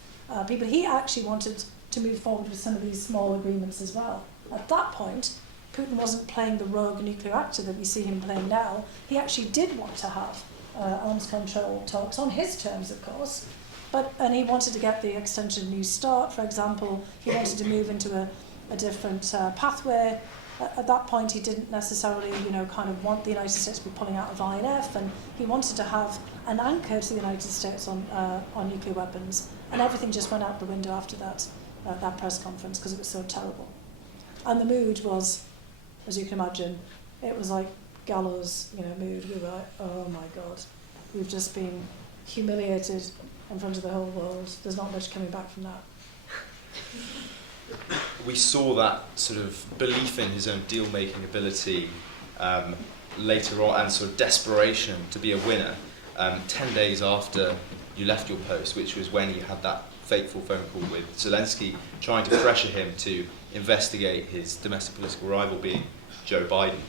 people, he actually wanted to move forward with some of these small agreements as well. At that point, Putin wasn't playing the rogue nuclear actor that we see him playing now. He actually did want to have arms control talks on his terms, of course, and he wanted to get the extension of New START, for example. He wanted to move into a different pathway. At that point, he didn't necessarily, kind of want the United States to be pulling out of INF, and he wanted to have an anchor to the United States on nuclear weapons, and everything just went out the window after that press conference because it was so terrible. And the mood was, as you can imagine, it was like gallows, mood. We were like, oh my God, we've just been humiliated in front of the whole world. There's not much coming back from that. We saw that sort of belief in his own deal-making ability later on, and sort of desperation to be a winner 10 days after you left your post, which was when he had that fateful phone call with Zelensky, trying to pressure him to investigate his domestic political rival, being Joe Biden.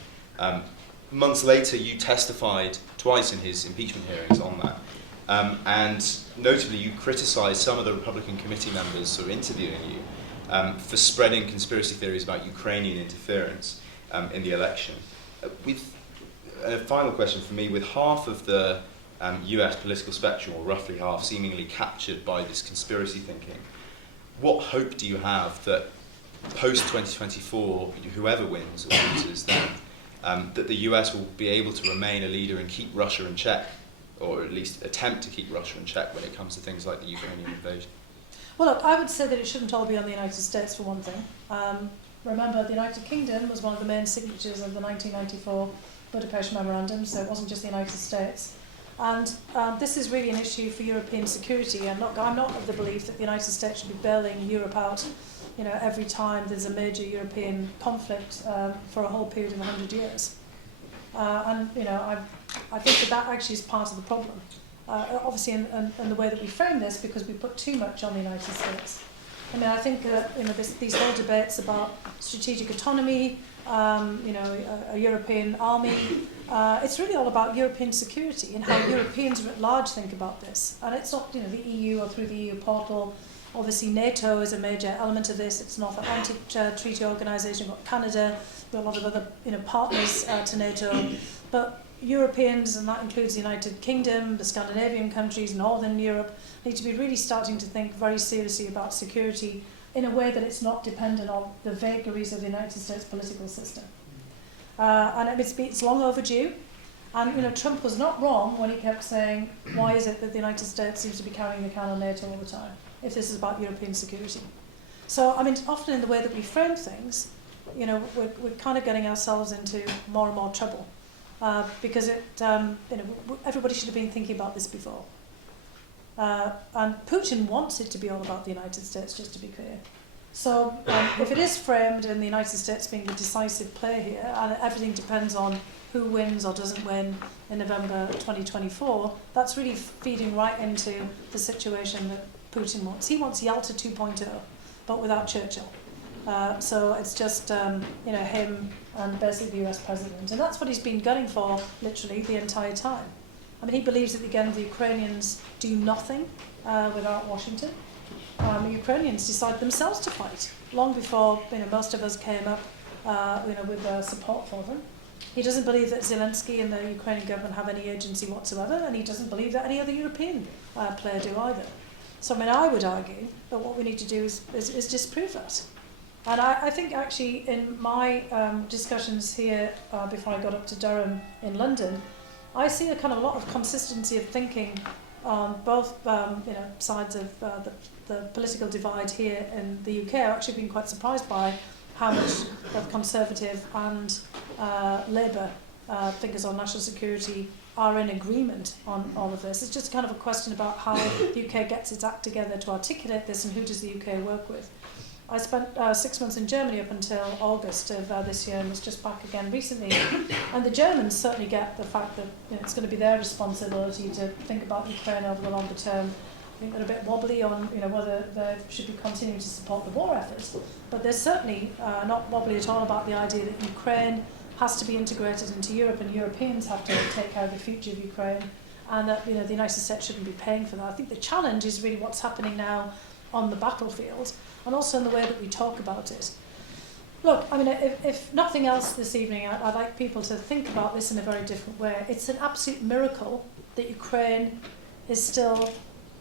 Months later, you testified twice in his impeachment hearings on that. And notably, you criticised some of the Republican committee members sort of interviewing you for spreading conspiracy theories about Ukrainian interference in the election. With a final question for me, with half of the US political spectrum, or roughly half, seemingly captured by this conspiracy thinking, what hope do you have that post-2024, whoever wins or loses then, that the US will be able to remain a leader and keep Russia in check, or at least attempt to keep Russia in check when it comes to things like the Ukrainian invasion? Well, look, I would say that it shouldn't all be on the United States, for one thing. Remember, the United Kingdom was one of the main signatories of the 1994 Budapest Memorandum, so it wasn't just the United States. And this is really an issue for European security. And look, I'm not of the belief that the United States should be bailing Europe out, every time there's a major European conflict for a whole period of 100 years. I think that actually is part of the problem. Obviously, in the way that we frame this, because we put too much on the United States. I think these whole debates about strategic autonomy, a European army, it's really all about European security and how Europeans at large think about this. And it's not, the EU or through the EU portal. Obviously, NATO is a major element of this. It's North Atlantic Treaty Organisation. We've got Canada. We've got a lot of other, partners to NATO. But Europeans, and that includes the United Kingdom, the Scandinavian countries, Northern Europe, need to be really starting to think very seriously about security in a way that it's not dependent on the vagaries of the United States political system. And it's long overdue. And Trump was not wrong when he kept saying, why is it that the United States seems to be carrying the can on NATO all the time, if this is about European security? So, often in the way that we frame things, we're kind of getting ourselves into more and more trouble. Because everybody should have been thinking about this before. And Putin wants it to be all about the United States, just to be clear. So if it is framed in the United States being the decisive player here, and everything depends on who wins or doesn't win in November 2024, that's really feeding right into the situation that Putin wants. He wants Yalta 2.0, but without Churchill. So it's just him and basically the US president. And that's what he's been gunning for, literally, the entire time. He believes that, again, the Ukrainians do nothing without Washington. The Ukrainians decide themselves to fight, long before most of us came up with support for them. He doesn't believe that Zelensky and the Ukrainian government have any agency whatsoever, and he doesn't believe that any other European player do either. So I would argue that what we need to do is disprove that. And I think actually in my discussions here before I got up to Durham in London, I see a lot of consistency of thinking on both sides of the political divide here in the UK. I've actually been quite surprised by how much both Conservative and Labour figures on national security are in agreement on all of this. It's just a question about how the UK gets its act together to articulate this and who does the UK work with. I spent 6 months in Germany up until August of this year and was just back again recently. And the Germans certainly get the fact that it's going to be their responsibility to think about Ukraine over the longer term. I think they're a bit wobbly on whether they should be continuing to support the war efforts. But they're certainly not wobbly at all about the idea that Ukraine has to be integrated into Europe and Europeans have to take care of the future of Ukraine, and that the United States shouldn't be paying for that. I think the challenge is really what's happening now on the battlefield, and also in the way that we talk about it. Look, if nothing else this evening, I'd like people to think about this in a very different way. It's an absolute miracle that Ukraine is still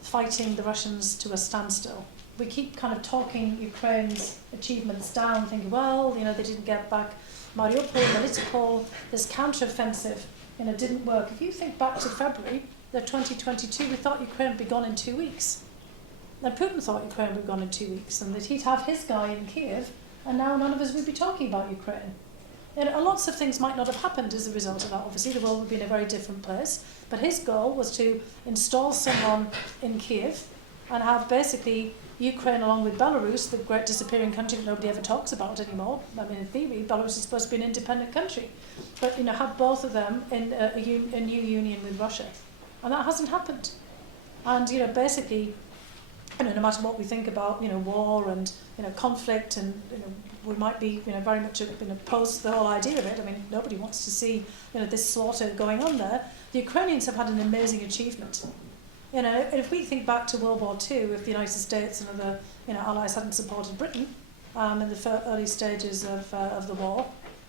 fighting the Russians to a standstill. We keep talking Ukraine's achievements down, thinking, well, they didn't get back Mariupol, Melitopol, this counter-offensive, didn't work. If you think back to February of 2022, we thought Ukraine would be gone in 2 weeks. And Putin thought Ukraine would be gone in 2 weeks and that he'd have his guy in Kiev, and now none of us would be talking about Ukraine. Lots of things might not have happened as a result of that. Obviously, the world would be in a very different place. But his goal was to install someone in Kiev and have basically Ukraine along with Belarus, the great disappearing country that nobody ever talks about anymore. In theory, Belarus is supposed to be an independent country. But, have both of them in a new union with Russia. And that hasn't happened. And, basically, no matter what we think about, war and, conflict, and, we might be, very much opposed to the whole idea of it. Nobody wants to see, this slaughter going on there. The Ukrainians have had an amazing achievement. If we think back to World War II, if the United States and other, allies hadn't supported Britain in the early stages of the war,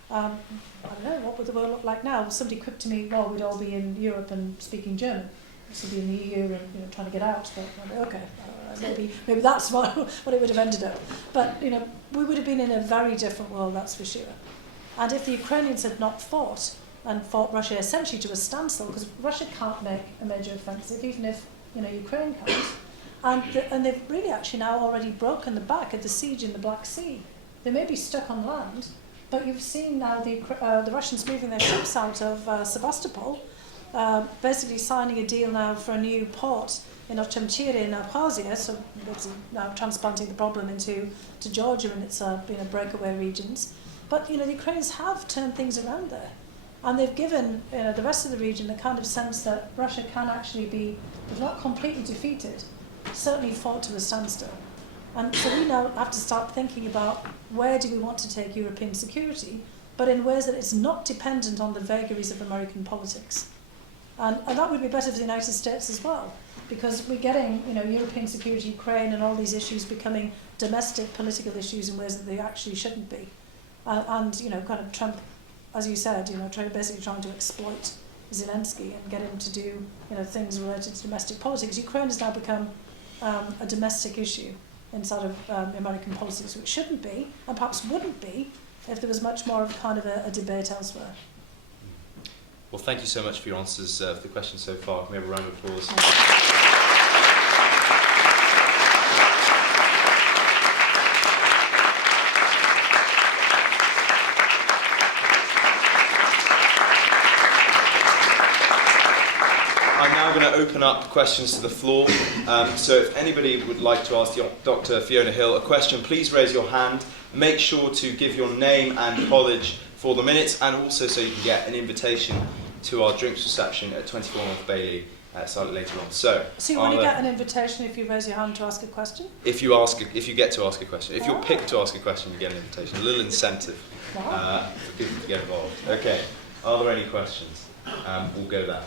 I don't know, what would the world look like now? Somebody quipped to me, well, we'd all be in Europe and speaking German. We'd be in the EU and trying to get out. But, okay, maybe that's what it would have ended up. But we would have been in a very different world, that's for sure. And if the Ukrainians had not fought Russia essentially to a standstill, because Russia can't make a major offensive, even if Ukraine can't, and they've really actually now already broken the back of the siege in the Black Sea. They may be stuck on land, but you've seen now the Russians moving their ships out of Sebastopol. Basically signing a deal now for a new port in Ochemchiri in Abkhazia, so it's now transplanting the problem to Georgia and its breakaway regions. But the Ukrainians have turned things around there, and they've given the rest of the region the kind of sense that Russia can actually be, if not completely defeated, certainly fought to a standstill. And so we now have to start thinking about where do we want to take European security, but in ways that it's not dependent on the vagaries of American politics. And that would be better for the United States as well, because we're getting, European security, Ukraine, and all these issues becoming domestic political issues in ways that they actually shouldn't be. And Trump, as you said, basically trying to exploit Zelensky and get him to do, things related to domestic politics. Ukraine has now become a domestic issue inside of American politics, which shouldn't be, and perhaps wouldn't be, if there was much more of kind of a debate elsewhere. Well, thank you so much for your answers to the questions so far. Can we have a round of applause? I'm now going to open up questions to the floor. So if anybody would like to ask Dr. Fiona Hill a question, please raise your hand. Make sure to give your name and college for the minutes, and also so you can get an invitation to our drinks reception at 24 North Bailey slightly later on. So you only get an invitation if you raise your hand to ask a question? If you get to ask a question. If you're picked to ask a question, you get an invitation. A little incentive for people to get involved. Okay, are there any questions? We'll go there.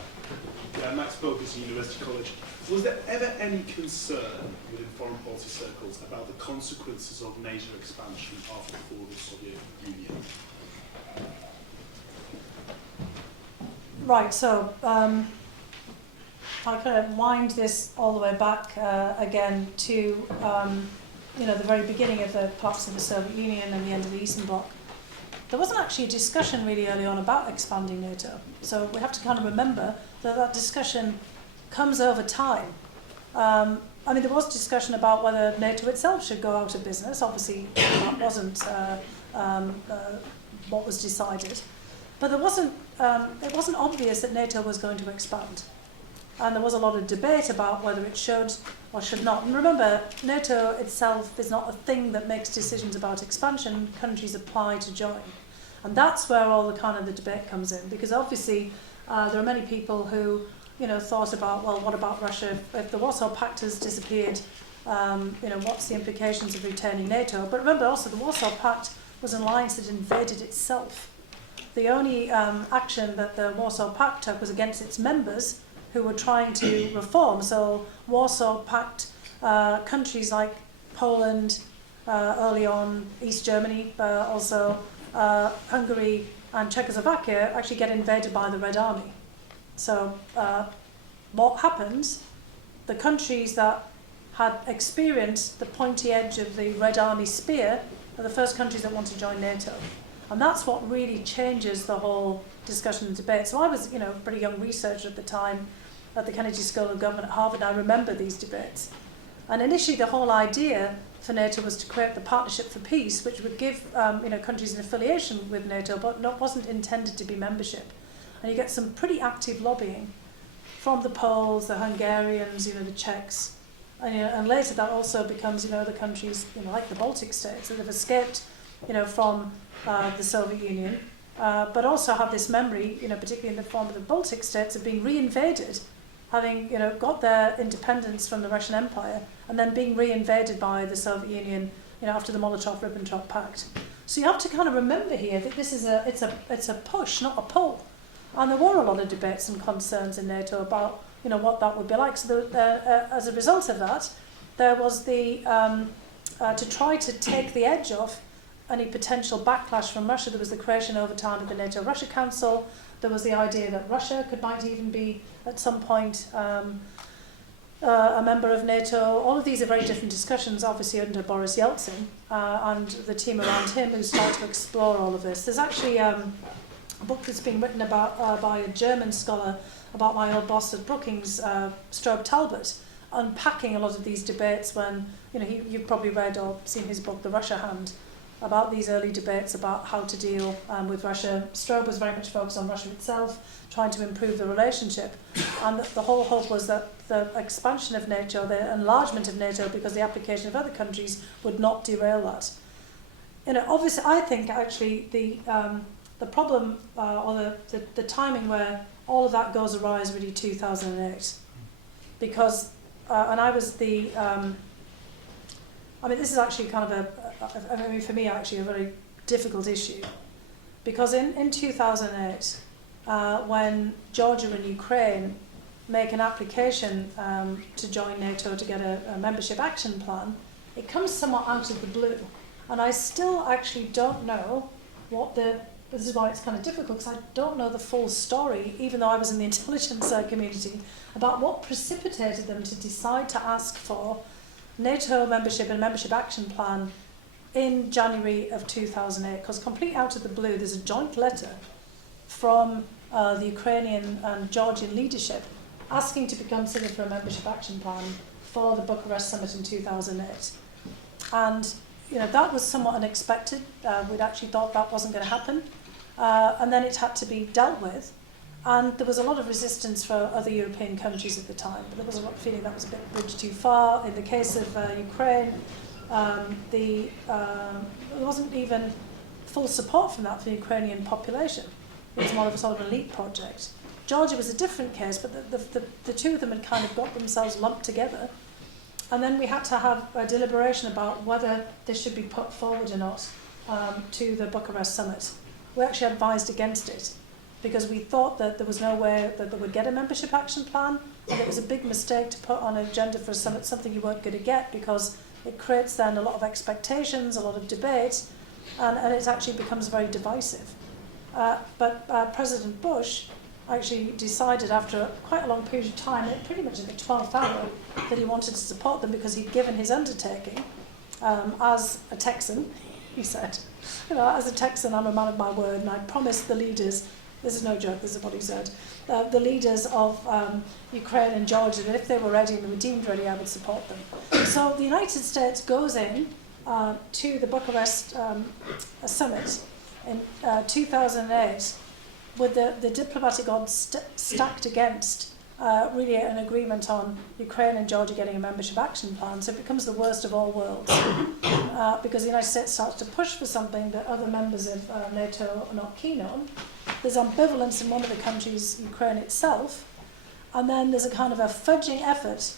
Yeah, Max Bogus, University College. Was there ever any concern within foreign policy circles about the consequences of NATO expansion after the fall of the Soviet Union? Right, so if I kind of wind this all the way back again to the very beginning of the collapse of the Soviet Union and the end of the Eastern Bloc, there wasn't actually a discussion really early on about expanding NATO. So we have to kind of remember that discussion comes over time. There was discussion about whether NATO itself should go out of business. Obviously, that wasn't what was decided. But it wasn't obvious that NATO was going to expand. And there was a lot of debate about whether it should or should not. And remember, NATO itself is not a thing that makes decisions about expansion. Countries apply to join. And that's where all the debate comes in. Because obviously, there are many people who thought about, well, what about Russia? If the Warsaw Pact has disappeared, what's the implications of retaining NATO? But remember also, the Warsaw Pact was an alliance that invaded itself. The only action that the Warsaw Pact took was against its members who were trying to reform. So Warsaw Pact countries like Poland, early on East Germany, also Hungary and Czechoslovakia actually get invaded by the Red Army. So what happens, the countries that had experienced the pointy edge of the Red Army spear are the first countries that want to join NATO. And that's what really changes the whole discussion and debate. So I was, a pretty young researcher at the time at the Kennedy School of Government at Harvard, and I remember these debates. And initially the whole idea for NATO was to create the Partnership for Peace, which would give countries an affiliation with NATO, but wasn't intended to be membership. And you get some pretty active lobbying from the Poles, the Hungarians, the Czechs, and later that also becomes, the countries, like the Baltic states that have escaped, from the Soviet Union, but also have this memory, particularly in the form of the Baltic states, of being reinvaded, having got their independence from the Russian Empire, and then being reinvaded by the Soviet Union, after the Molotov-Ribbentrop Pact. So you have to kind of remember here that this is it's a push, not a pull. And there were a lot of debates and concerns in NATO about what that would be like. So as a result of that, there was the to try to take the edge off any potential backlash from Russia. There was the creation over time of the NATO-Russia Council. There was the idea that Russia might even be at some point a member of NATO. All of these are very different discussions, obviously under Boris Yeltsin and the team around him who started to explore all of this. There's actually a book that's been written about by a German scholar about my old boss at Brookings, Strobe Talbot, unpacking a lot of these debates when, you've probably read or seen his book, The Russia Hand, about these early debates about how to deal with Russia. Strobe was very much focused on Russia itself, trying to improve the relationship. And the whole hope was that the expansion of NATO, the enlargement of NATO, because the application of other countries would not derail that. Obviously, I think actually the problem or the timing where all of that goes awry is really 2008. Because, and I was this is actually kind of for me actually a very difficult issue. Because in 2008, when Georgia and Ukraine make an application to join NATO to get a membership action plan, it comes somewhat out of the blue. And I still actually don't know this is why it's kind of difficult, because I don't know the full story, even though I was in the intelligence community, about what precipitated them to decide to ask for NATO membership and membership action plan in January of 2008, because completely out of the blue, there's a joint letter from the Ukrainian and Georgian leadership asking to be considered for a membership action plan for the Bucharest summit in 2008. And that was somewhat unexpected. We'd actually thought that wasn't going to happen. And then it had to be dealt with. And there was a lot of resistance for other European countries at the time. But there was a lot of feeling that was a bit bridge too far. In the case of Ukraine, there wasn't even full support from that for the Ukrainian population. It was more of a sort of elite project. Georgia was a different case, but the two of them had kind of got themselves lumped together. And then we had to have a deliberation about whether this should be put forward or not to the Bucharest summit. We actually advised against it because we thought that there was no way that they would get a membership action plan, and it was a big mistake to put on an agenda for a summit something you weren't going to get, because it creates then a lot of expectations, a lot of debate, and it actually becomes very divisive. But President Bush actually decided after quite a long period of time, pretty much in the 12th hour, that he wanted to support them because he'd given his undertaking as a Texan. He said, as a Texan, I'm a man of my word, and I promised the leaders, this is no joke, this is what he said, the leaders of Ukraine and Georgia, that if they were ready and they were deemed ready, I would support them. So the United States goes in to the Bucharest summit in 2008 with the diplomatic odds stacked against really an agreement on Ukraine and Georgia getting a membership action plan. So it becomes the worst of all worlds because the United States starts to push for something that other members of NATO are not keen on. There's ambivalence in one of the countries, Ukraine itself, and then there's a kind of a fudging effort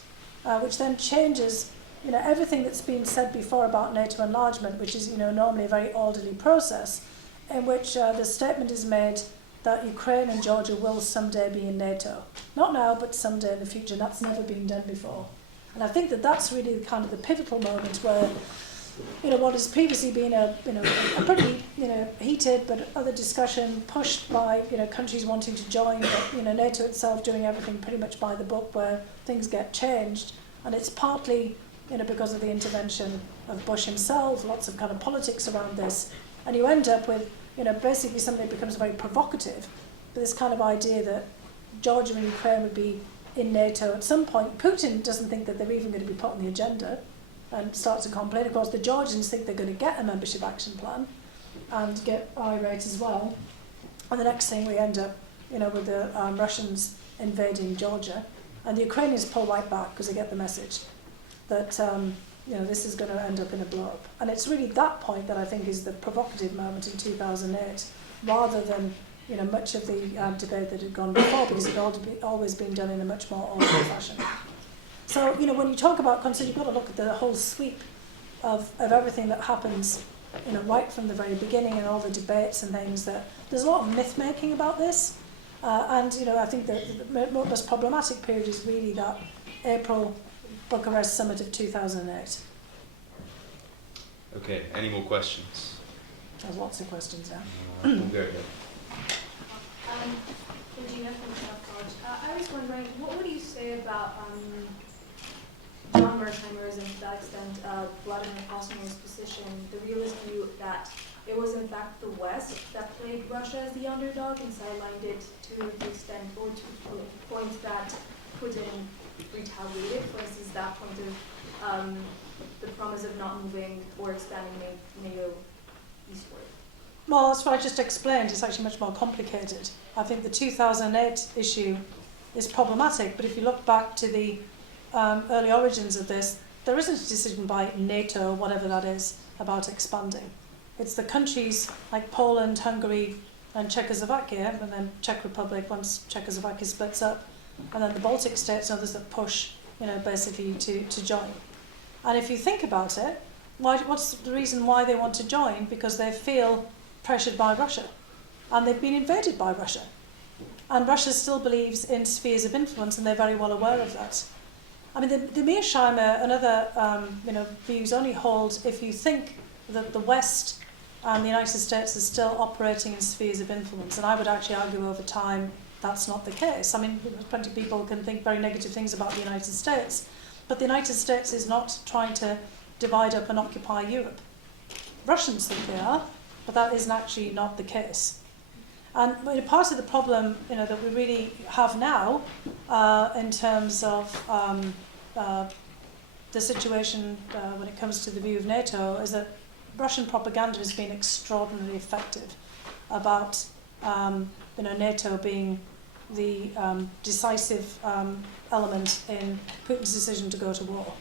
which then changes everything that's been said before about NATO enlargement, which is normally a very orderly process, in which the statement is made that Ukraine and Georgia will someday be in NATO. Not now, but someday in the future, and that's never been done before. And I think that that's really kind of the pivotal moment where, what has previously been a pretty, heated but other discussion pushed by, countries wanting to join, but, NATO itself doing everything pretty much by the book where things get changed. And it's partly, because of the intervention of Bush himself, lots of kind of politics around this. And you end up with, basically something that becomes very provocative, but this kind of idea that Georgia and Ukraine would be in NATO at some point. Putin doesn't think that they're even going to be put on the agenda and starts to complain. Of course, the Georgians think they're going to get a membership action plan and get irate as well. And the next thing we end up, with the Russians invading Georgia, and the Ukrainians pull right back because they get the message that this is going to end up in a blow-up. And it's really that point that I think is the provocative moment in 2008, rather than much of the debate that had gone before, because it had always been done in a much more orderly fashion. So, when you talk about concern, you've got to look at the whole sweep of everything that happens, right from the very beginning, and all the debates and things. That there's a lot of myth-making about this. And I think that the most problematic period is really that April Bucharest summit of 2008. Okay, any more questions? There's lots of questions now. Bulgaria. Regina from South College. I was wondering, what would you say about John Mersheimer's and to that extent Vladimir Kosmov's position, the realist view that it was in fact the West that played Russia as the underdog and sidelined it to the extent, or to the point that Putin retaliated, for instance, that point of the promise of not moving or expanding NATO eastward? Well, that's what I just explained. It's actually much more complicated. I think the 2008 issue is problematic, but if you look back to the early origins of this, there isn't a decision by NATO, whatever that is, about expanding. It's the countries like Poland, Hungary, and Czechoslovakia, and then Czech Republic once Czechoslovakia splits up, and then the Baltic states and others that push, basically to join. And if you think about it, what's the reason why they want to join? Because they feel pressured by Russia, and they've been invaded by Russia. And Russia still believes in spheres of influence, and they're very well aware of that. I mean, the Mearsheimer and other views only hold if you think that the West and the United States is still operating in spheres of influence. And I would actually argue over time that's not the case. I mean, plenty of people can think very negative things about the United States, but the United States is not trying to divide up and occupy Europe. Russians think they are, but that isn't actually not the case. And part of the problem, that we really have now, in terms of the situation when it comes to the view of NATO, is that Russian propaganda has been extraordinarily effective about NATO being the decisive element in Putin's decision to go to war.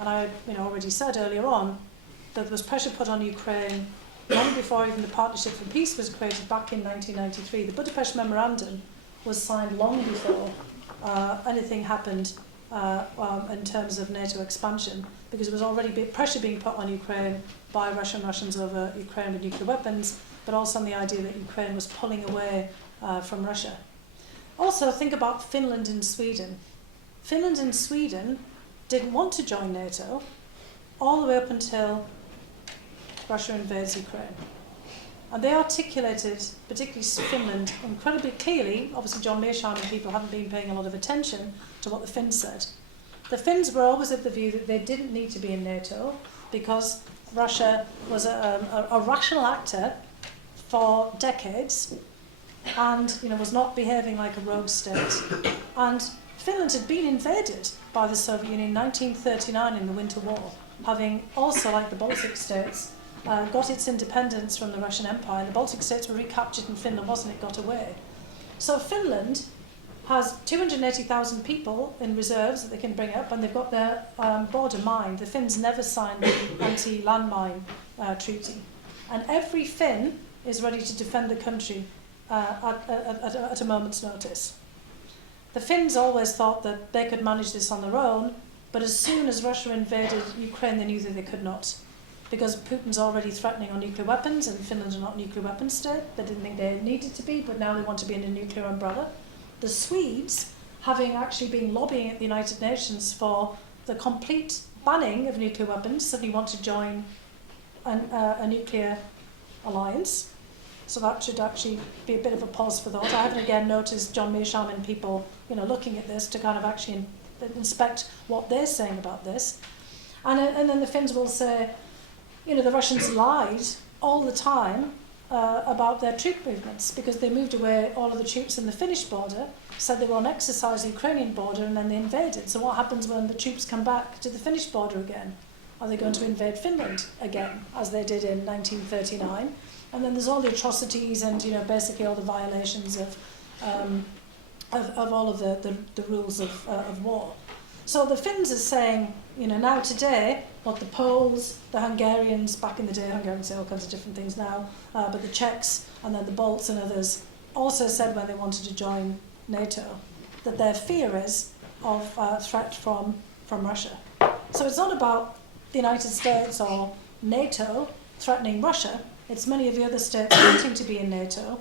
And I already said earlier on that there was pressure put on Ukraine long before even the Partnership for Peace was created back in 1993. The Budapest Memorandum was signed long before anything happened in terms of NATO expansion, because there was already pressure being put on Ukraine by Russians over Ukraine with nuclear weapons, but also on the idea that Ukraine was pulling away from Russia. Also, think about Finland and Sweden. Finland and Sweden didn't want to join NATO all the way up until Russia invades Ukraine. And they articulated, particularly Finland, incredibly clearly. Obviously, John Mearsheimer and people haven't been paying a lot of attention to what the Finns said. The Finns were always of the view that they didn't need to be in NATO because Russia was a rational actor for decades and was not behaving like a rogue state. And Finland had been invaded by the Soviet Union in 1939 in the Winter War, having also, like the Baltic states, got its independence from the Russian Empire. The Baltic states were recaptured and Finland wasn't, it got away. So Finland has 280,000 people in reserves that they can bring up, and they've got their border mined. The Finns never signed the anti-landmine treaty. And every Finn is ready to defend the country at a moment's notice. The Finns always thought that they could manage this on their own, but as soon as Russia invaded Ukraine, they knew that they could not. Because Putin's already threatening on nuclear weapons, and Finland are not a nuclear weapons state. They didn't think they needed to be, but now they want to be in a nuclear umbrella. The Swedes, having actually been lobbying at the United Nations for the complete banning of nuclear weapons, suddenly want to join a nuclear alliance. So that should actually be a bit of a pause for thought. I haven't again noticed John Mearsheimer and people, looking at this to kind of actually inspect what they're saying about this. And then the Finns will say, the Russians lied all the time about their troop movements, because they moved away all of the troops in the Finnish border, said they won't exercise the Ukrainian border, and then they invaded. So what happens when the troops come back to the Finnish border again? Are they going to invade Finland again, as they did in 1939? And then there's all the atrocities and basically all the violations of all of the rules of war. So the Finns are saying, now today, what the Poles, the Hungarians, back in the day, Hungarians say all kinds of different things now, but the Czechs and then the Balts and others also said when they wanted to join NATO that their fear is of threat from Russia. So it's not about the United States or NATO threatening Russia. It's many of the other states wanting to be in NATO,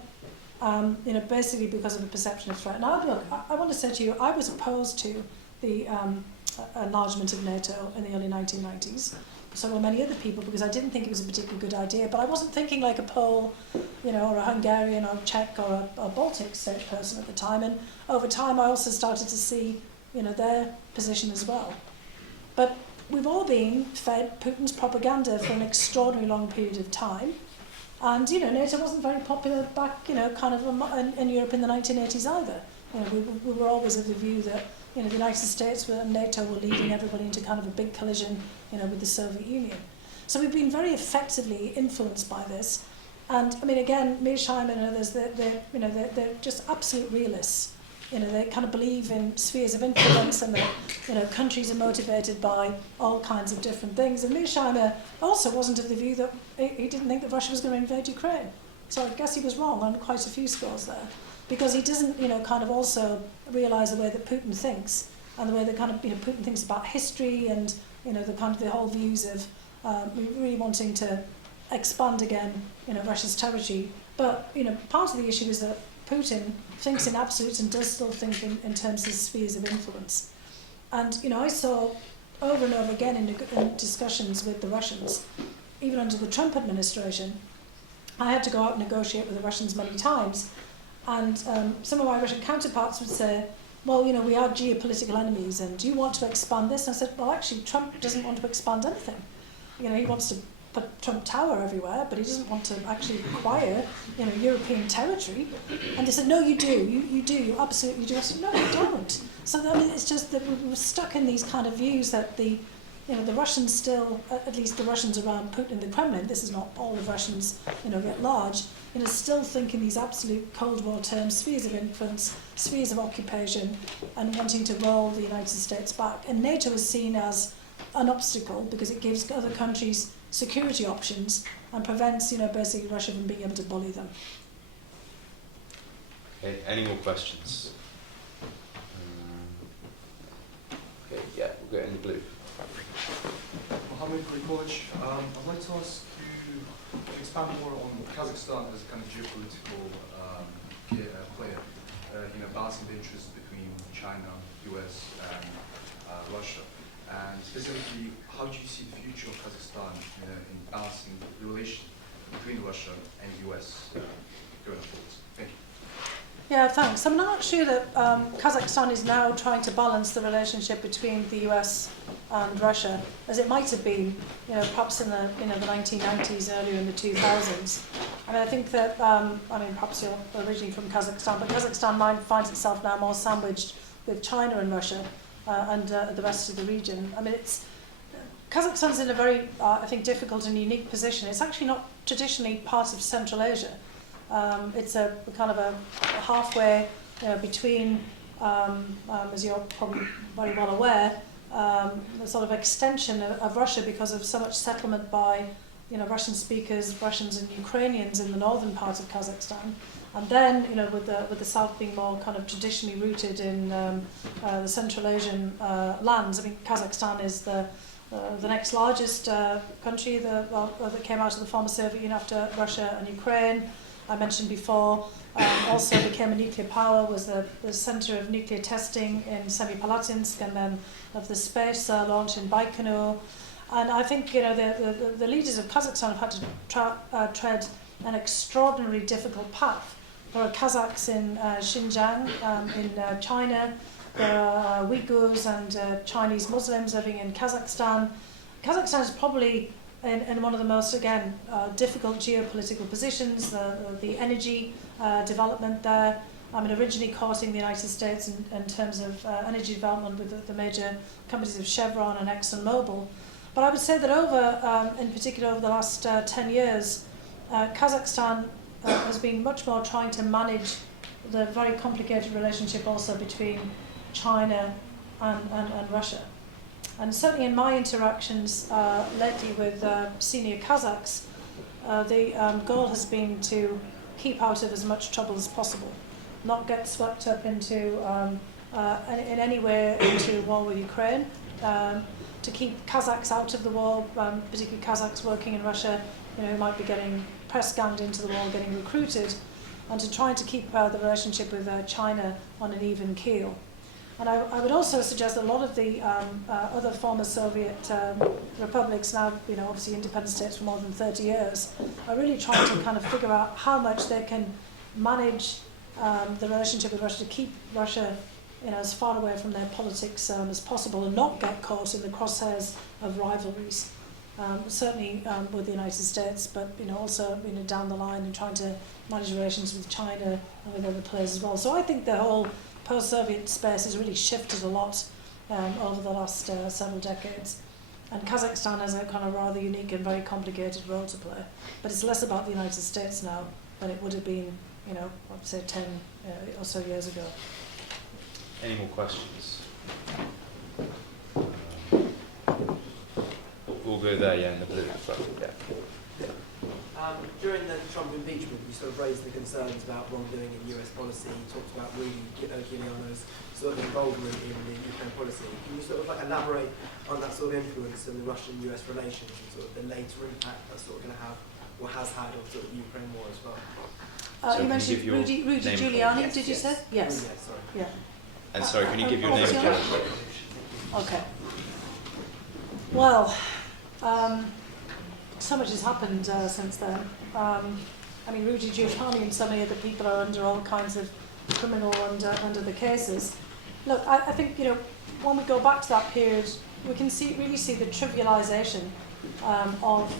basically because of the perception of threat. Now, look, I want to say to you, I was opposed to the enlargement of NATO in the early 1990s. So were many other people, because I didn't think it was a particularly good idea. But I wasn't thinking like a Pole, or a Hungarian or a Czech or a Baltic state person at the time. And over time, I also started to see, their position as well. But we've all been fed Putin's propaganda for an extraordinarily long period of time. And, NATO wasn't very popular back, in Europe in the 1980s either. We were always of the view that, the United States and NATO were leading everybody into kind of a big collision, with the Soviet Union. So we've been very effectively influenced by this. And, again, Mearsheimer and others, they're just absolute realists. They kind of believe in spheres of influence and that, countries are motivated by all kinds of different things. And Mearsheimer also wasn't of the view that he didn't think that Russia was going to invade Ukraine. So I guess he was wrong on quite a few scores there. Because he doesn't, kind of also realise the way that Putin thinks and the way that kind of, Putin thinks about history and, the kind of the whole views of really wanting to expand again, Russia's territory. But, part of the issue is that Putin thinks in absolutes and does still think in terms of spheres of influence. And, I saw over and over again in discussions with the Russians, even under the Trump administration, I had to go out and negotiate with the Russians many times. And some of my Russian counterparts would say, well, we are geopolitical enemies, and do you want to expand this? And I said, well, actually, Trump doesn't want to expand anything. He wants to put Trump Tower everywhere, but he doesn't want to actually acquire, European territory. And they said, no, you do, you absolutely do. I said, no, you don't. So I mean, it's just that we're stuck in these kind of views that the Russians still, at least the Russians around Putin, the Kremlin, this is not all of Russians, writ large, still think in these absolute Cold War terms, spheres of influence, spheres of occupation, and wanting to roll the United States back. And NATO is seen as an obstacle because it gives other countries security options and prevents, basically Russia from being able to bully them. Okay, any more questions? Okay, yeah, we'll go in the blue. Mohammed College. I'd like to ask you to expand more on Kazakhstan as a kind of geopolitical player, balancing the interests between China, US, and Russia. And specifically, how do you see the future of Kazakhstan in balancing the relation between Russia and US going forward? Thank you. Yeah, thanks. I'm not sure that Kazakhstan is now trying to balance the relationship between the US and Russia, as it might have been, perhaps in the the 1990s, earlier in the 2000s. I mean, I think that, perhaps you're originally from Kazakhstan, but Kazakhstan finds itself now more sandwiched with China and Russia and the rest of the region. I mean, Kazakhstan's in a very, I think, difficult and unique position. It's actually not traditionally part of Central Asia. It's a kind of a halfway between, as you're probably very well aware, the sort of extension of Russia because of so much settlement by Russian speakers, Russians and Ukrainians in the northern part of Kazakhstan. And then, with the south being more kind of traditionally rooted in the Central Asian lands. I mean, Kazakhstan is the next largest country that came out of the former Soviet Union after Russia and Ukraine. I mentioned before, also became a nuclear power, was the centre of nuclear testing in Semipalatinsk, and then of the space launch in Baikonur. And I think the leaders of Kazakhstan have had to tread an extraordinarily difficult path. There are Kazakhs in Xinjiang, in China. There are Uyghurs and Chinese Muslims living in Kazakhstan. Kazakhstan is probably in one of the most, again, difficult geopolitical positions, the energy development there. I mean, originally courting the United States in terms of energy development with the major companies of Chevron and ExxonMobil. But I would say that in particular over the last 10 years, Kazakhstan has been much more trying to manage the very complicated relationship also between China and Russia. And certainly in my interactions lately with senior Kazakhs, the goal has been to keep out of as much trouble as possible, not get swept up into in any way into war with Ukraine, to keep Kazakhs out of the war, particularly Kazakhs working in Russia, who might be getting press ganged into the war, getting recruited, and to try to keep the relationship with China on an even keel. And I would also suggest that a lot of the other former Soviet republics, now obviously independent states for more than 30 years, are really trying to kind of figure out how much they can manage the relationship with Russia to keep Russia as far away from their politics as possible and not get caught in the crosshairs of rivalries. Certainly with the United States, but also down the line and trying to manage relations with China and with other players as well. So I think the whole post-Soviet space has really shifted a lot over the last several decades. And Kazakhstan has a kind of rather unique and very complicated role to play. But it's less about the United States now than it would have been, I'd say 10 or so years ago. Any more questions? We'll go there, in the blue. During the Trump impeachment, you sort of raised the concerns about wrongdoing in US policy. You talked about Rudy Giuliano's sort of involvement in the Ukraine policy. Can you sort of elaborate on that sort of influence in the Russian-US relations and sort of the later impact that's sort of going to have or has had on sort of the Ukraine war as well? So you mentioned Rudy Giuliani, did you say? Yes. Yes, sorry. Yeah. And sorry, can you give your name again? Okay. Well, so much has happened since then. I mean, Rudy Giuliani and so many other people are under all kinds of criminal and under the cases. Look, I think when we go back to that period, we can really see the trivialisation of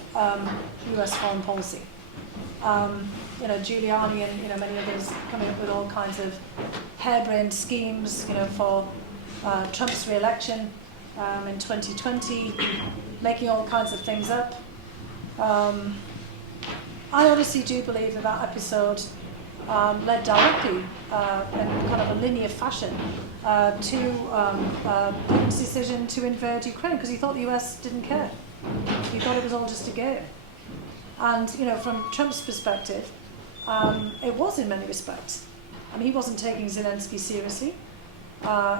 US foreign policy. Giuliani and many others coming up with all kinds of harebrained schemes, for Trump's re-election in 2020, making all kinds of things up. I honestly do believe that episode led directly in kind of a linear fashion to Putin's decision to invade Ukraine, because he thought the US didn't care. He thought it was all just a game. And, from Trump's perspective, it was in many respects. I mean, he wasn't taking Zelensky seriously.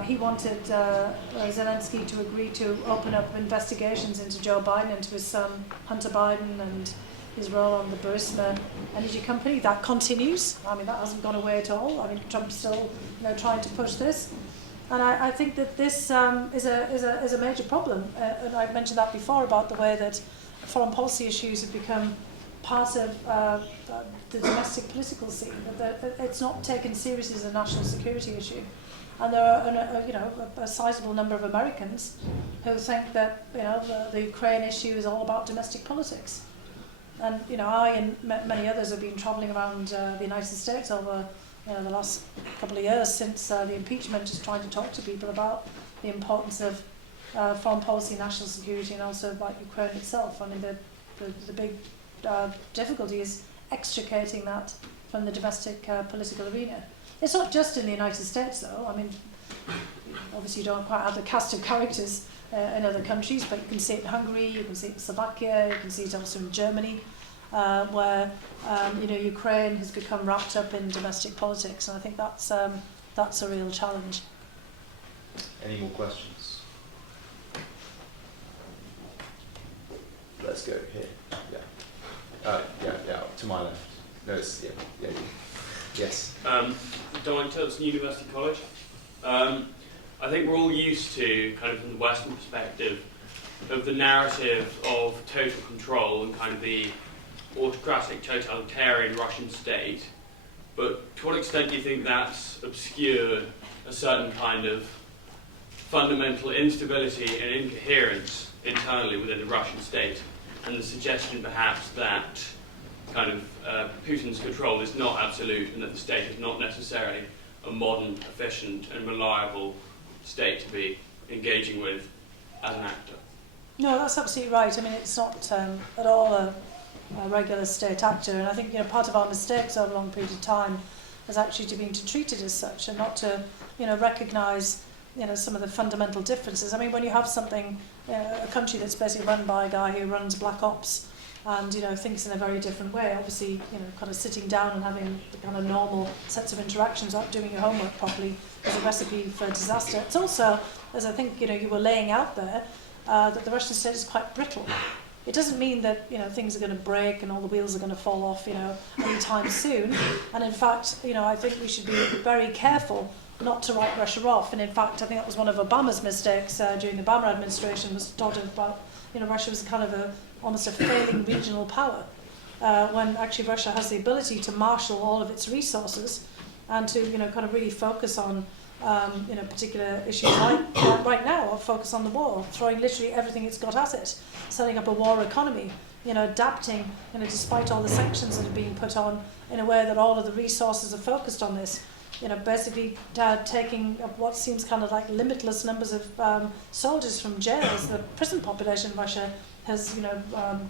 He wanted Zelensky to agree to open up investigations into Joe Biden, into his son Hunter Biden, and his role on the Burisma energy company. That continues. I mean, that hasn't gone away at all. I mean, Trump's still, trying to push this. And I think that this is a major problem. And I've mentioned that before about the way that foreign policy issues have become part of the domestic political scene. That it's not taken seriously as a national security issue. And there are, a sizable number of Americans who think that, the Ukraine issue is all about domestic politics. And, I and many others have been travelling around the United States over, the last couple of years since the impeachment, just trying to talk to people about the importance of foreign policy, national security, and also about Ukraine itself. I mean, the big difficulty is extricating that from the domestic political arena. It's not just in the United States, though. I mean, obviously you don't quite have the cast of characters in other countries, but you can see it in Hungary, you can see it in Slovakia, you can see it also in Germany, where Ukraine has become wrapped up in domestic politics, and I think that's a real challenge. Any more questions? Let's go here. Yeah. To my left. No, it's yeah. Yes. Dominic Tilton, University College. I think we're all used to, kind of from the Western perspective, of the narrative of total control and kind of the autocratic, totalitarian Russian state. But to what extent do you think that's obscured a certain kind of fundamental instability and incoherence internally within the Russian state, and the suggestion perhaps that kind of Putin's control is not absolute, and that the state is not necessarily a modern, efficient and reliable state to be engaging with as an actor? No, that's absolutely right. I mean, it's not at all a regular state actor, and I think part of our mistakes over a long period of time has actually been to treat it as such, and not to recognise some of the fundamental differences. I mean, when you have something, a country that's basically run by a guy who runs black ops and thinks in a very different way, obviously kind of sitting down and having the kind of normal sets of interactions without doing your homework properly is a recipe for disaster. It's also, as I think you were laying out there, that the Russian state is quite brittle. It doesn't mean that things are going to break and all the wheels are going to fall off anytime soon. And in fact, I think we should be very careful not to write Russia off. And in fact, I think that was one of Obama's mistakes during the Obama administration, was to talk about Russia was kind of almost a failing regional power, when actually Russia has the ability to marshal all of its resources and to kind of really focus on particular issues right now, or focus on the war, throwing literally everything it's got at it, setting up a war economy, adapting, despite all the sanctions that are being put on, in a way that all of the resources are focused on this. Basically taking what seems kind of like limitless numbers of soldiers from jails. The prison population in Russia has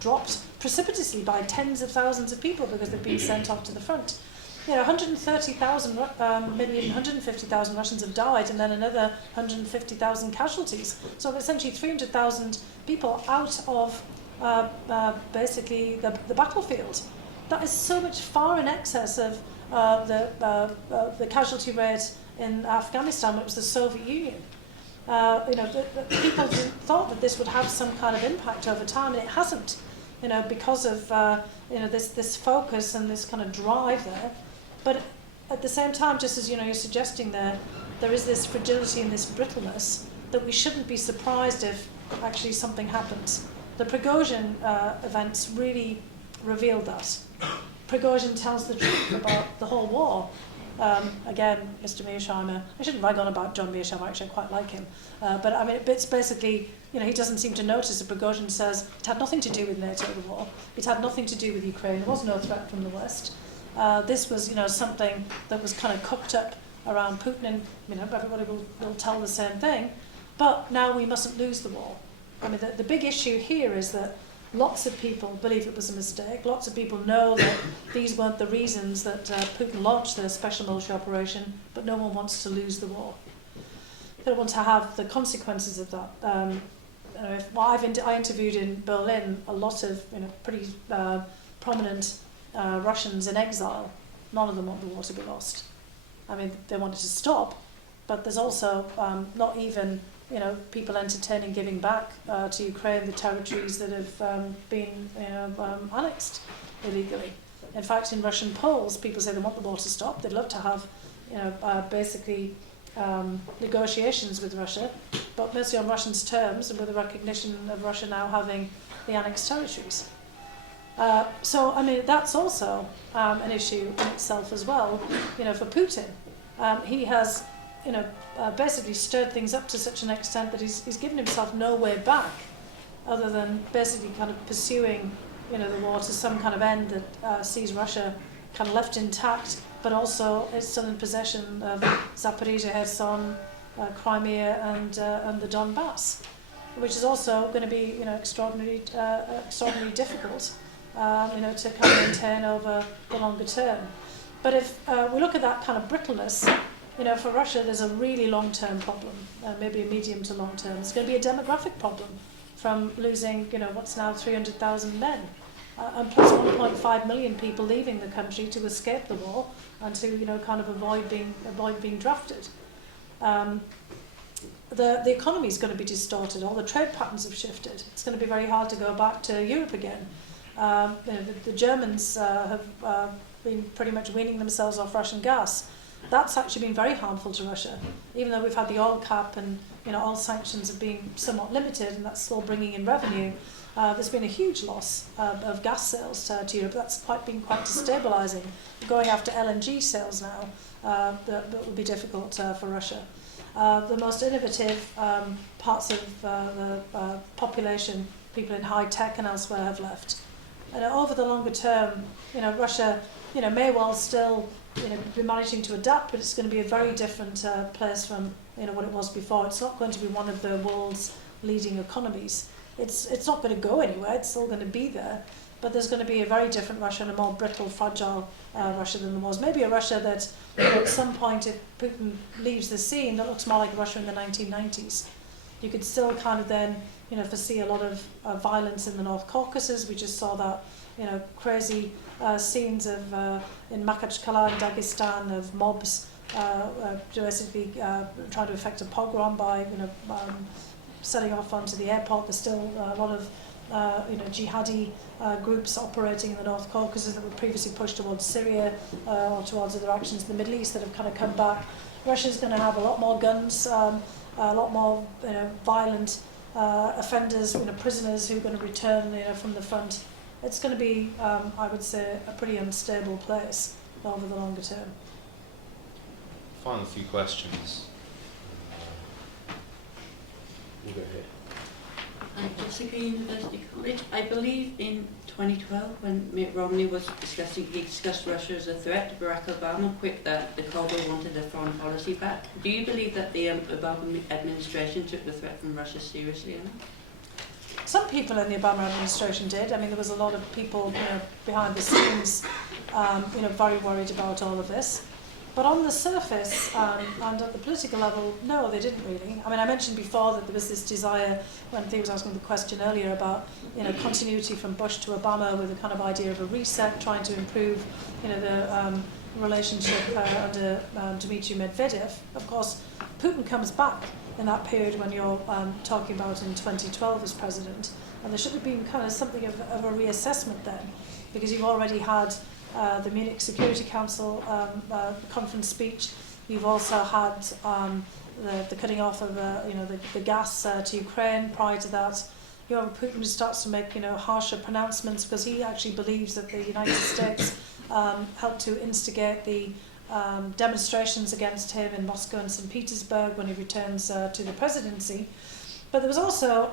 dropped precipitously by tens of thousands of people because they've been sent off to the front. 130,000 150,000 Russians have died, and then another 150,000 casualties. So essentially 300,000 people out of basically the battlefield. That is so much far in excess of the casualty rate in Afghanistan, which was the Soviet Union. People thought that this would have some kind of impact over time, and it hasn't. Because of this focus and this kind of drive there. But at the same time, just as you're suggesting there is this fragility and this brittleness that we shouldn't be surprised if actually something happens. The Prigozhin events really revealed that. Prigozhin tells the truth about the whole war. Again, Mr. Mearsheimer, I shouldn't rag on about John Mearsheimer, actually I quite like him. But I mean, it's basically, he doesn't seem to notice that Prigozhin says it had nothing to do with NATO, the war. It had nothing to do with Ukraine. There was no threat from the West. This was, something that was kind of cooked up around Putin, and everybody will tell the same thing. But now we mustn't lose the war. I mean, the big issue here is that lots of people believe it was a mistake. Lots of people know that these weren't the reasons that Putin launched the special military operation, but no one wants to lose the war. They don't want to have the consequences of that. I interviewed in Berlin a lot of pretty prominent Russians in exile. None of them want the war to be lost. I mean, they want it to stop, but there's also not even people entertaining giving back to Ukraine the territories that have been annexed illegally. In fact, in Russian polls, people say they want the war to stop. They'd love to have basically negotiations with Russia, but mostly on Russians' terms and with the recognition of Russia now having the annexed territories. So, I mean, that's also an issue in itself as well, for Putin. He has, basically stirred things up to such an extent that he's given himself no way back other than basically kind of pursuing, the war to some kind of end that sees Russia kind of left intact, but also it's still in possession of Zaporizhzhia, Kherson, Crimea and the Donbass, which is also going to be, extraordinarily difficult. To kind of maintain over the longer term. But if we look at that kind of brittleness, for Russia there's a really long-term problem, maybe a medium to long-term. It's going to be a demographic problem from losing, what's now 300,000 men, and plus 1.5 million people leaving the country to escape the war and to, kind of avoid being drafted. The economy is going to be distorted. All the trade patterns have shifted. It's going to be very hard to go back to Europe again. The Germans have been pretty much weaning themselves off Russian gas. That's actually been very harmful to Russia, even though we've had the oil cap and oil sanctions have been somewhat limited, and that's still bringing in revenue. There's been a huge loss of gas sales to Europe. That's been quite destabilising. Going after LNG sales now, that will be difficult for Russia. The most innovative parts of the population, people in high tech and elsewhere, have left. And over the longer term, Russia, may well still, be managing to adapt, but it's going to be a very different place from, what it was before. It's not going to be one of the world's leading economies. It's not going to go anywhere. It's still going to be there, but there's going to be a very different Russia and a more brittle, fragile Russia than there was. Maybe a Russia that, at some point, if Putin leaves the scene, that looks more like Russia in the 1990s. You could still kind of then, foresee a lot of violence in the North Caucasus. We just saw that, crazy scenes of in Makhachkala in Dagestan of mobs basically trying to effect a pogrom by, setting off onto the airport. There's still a lot of jihadi groups operating in the North Caucasus that were previously pushed towards Syria or towards other actions in the Middle East that have kind of come back. Russia's going to have a lot more guns, a lot more violent offenders, prisoners who are going to return from the front. It's going to be, I would say, a pretty unstable place over the longer term. Final few questions. We'll go here. Helsinki University College. I believe in 2012, when Mitt Romney was discussing, he discussed Russia as a threat. Barack Obama quipped that the Cold War wanted their foreign policy back. Do you believe that the Obama administration took the threat from Russia seriously enough? Some people in the Obama administration did. I mean, there was a lot of people, behind the scenes, very worried about all of this. But on the surface and at the political level, no, they didn't really. I mean, I mentioned before that there was this desire, when Thea was asking the question earlier about, continuity from Bush to Obama with a kind of idea of a reset, trying to improve, the relationship under Dmitry Medvedev. Of course, Putin comes back in that period when you're talking about in 2012 as president, and there should have been kind of something of a reassessment then, because you've already had the Munich Security Council conference speech. You've also had the cutting off of the gas to Ukraine. Prior to that, you have Putin who starts to make harsher pronouncements because he actually believes that the United States helped to instigate the demonstrations against him in Moscow and St. Petersburg when he returns to the presidency. But there was also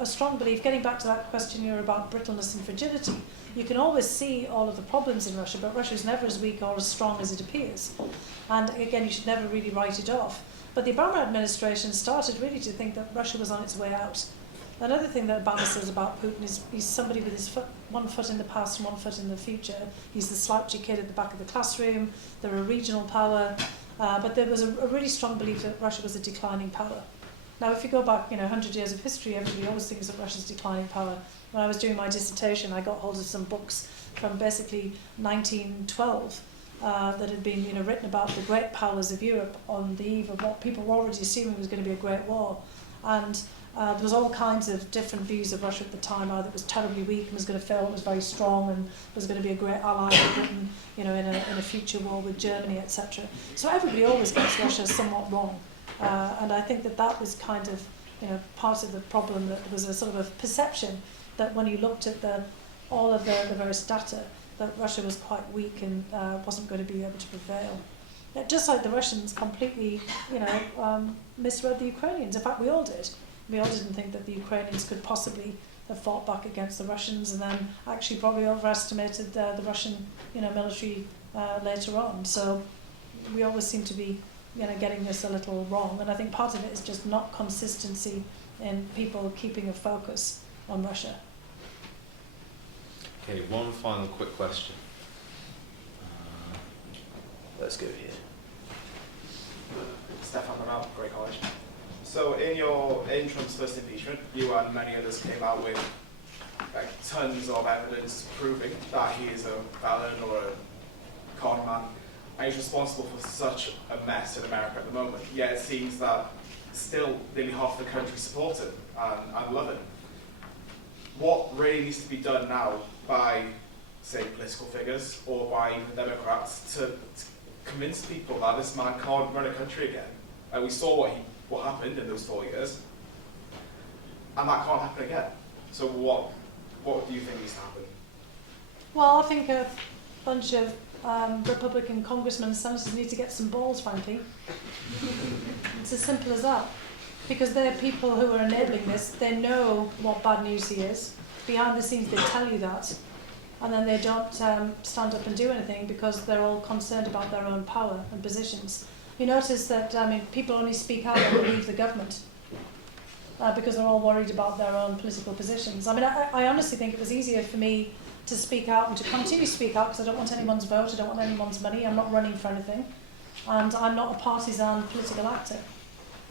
a strong belief, getting back to that question here about brittleness and fragility, you can always see all of the problems in Russia, but Russia is never as weak or as strong as it appears. And again, you should never really write it off. But the Obama administration started really to think that Russia was on its way out. Another thing that Obama says about Putin is he's somebody with his one foot in the past and one foot in the future. He's the slouchy kid at the back of the classroom. They're a regional power. But there was a really strong belief that Russia was a declining power. Now, if you go back, 100 years of history, everybody always thinks of Russia's declining power. When I was doing my dissertation, I got hold of some books from basically 1912 that had been, written about the great powers of Europe on the eve of what people were already assuming was going to be a great war. And there was all kinds of different views of Russia at the time. Either it was terribly weak and was going to fail, it was very strong and was going to be a great ally of Britain, in a future war with Germany, etc. So everybody always gets Russia somewhat wrong. And I think that was kind of, part of the problem, that there was a sort of a perception that when you looked at all of the various data, that Russia was quite weak and wasn't going to be able to prevail. Just like the Russians completely, misread the Ukrainians. In fact, we all did. We all didn't think that the Ukrainians could possibly have fought back against the Russians, and then actually probably overestimated the Russian, military later on. So we always seem to be, getting this a little wrong. And I think part of it is just not consistency in people keeping a focus on Russia. Okay, one final quick question. Let's go here. Stefan Ronald, Great College. So in Trump's first impeachment, you and many others came out with tons of evidence proving that he is a felon or a con man, and he's responsible for such a mess in America at the moment. Yet it seems that still nearly half the country support him and love him. What really needs to be done now by, say, political figures or by even Democrats to convince people that this man can't run a country again? We saw what happened in those 4 years, and that can't happen again. So what do you think needs to happen? Well, I think a bunch of Republican congressmen and senators need to get some balls, frankly. It's as simple as that. Because they're people who are enabling this. They know what bad news he is. Behind the scenes, they tell you that. And then they don't stand up and do anything because they're all concerned about their own power and positions. You notice that people only speak out when they leave the government because they're all worried about their own political positions. I honestly think it was easier for me to speak out and to continue to speak out because I don't want anyone's vote, I don't want anyone's money, I'm not running for anything, and I'm not a partisan political actor.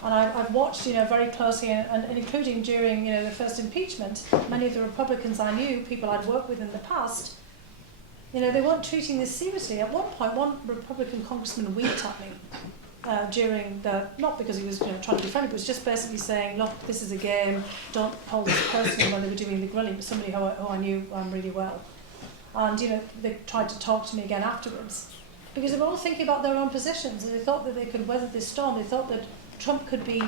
And I've watched, very closely, and including during, the first impeachment, many of the Republicans I knew, people I'd worked with in the past, they weren't treating this seriously. At one point, one Republican congressman winked at me during not because he was trying to be funny, but was just basically saying, look, this is a game, don't hold it personally, when they were doing the grilling. It was somebody who I knew really well. And, they tried to talk to me again afterwards. Because they were all thinking about their own positions, and they thought that they could weather this storm. They thought that Trump could be,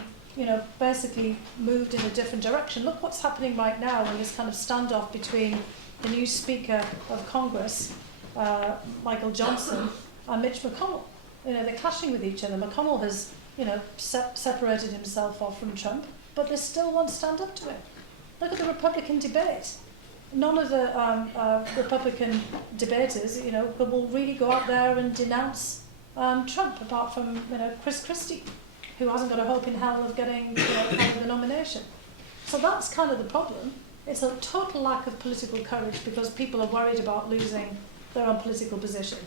basically moved in a different direction. Look what's happening right now in this kind of standoff between the new Speaker of Congress, Michael Johnson, and Mitch McConnell. They're clashing with each other. McConnell has, separated himself off from Trump, but they still won't stand up to him. Look at the Republican debate. None of the Republican debaters, will really go out there and denounce Trump, apart from, Chris Christie, who hasn't got a hope in hell of getting the nomination. So that's kind of the problem. It's a total lack of political courage because people are worried about losing their own political position.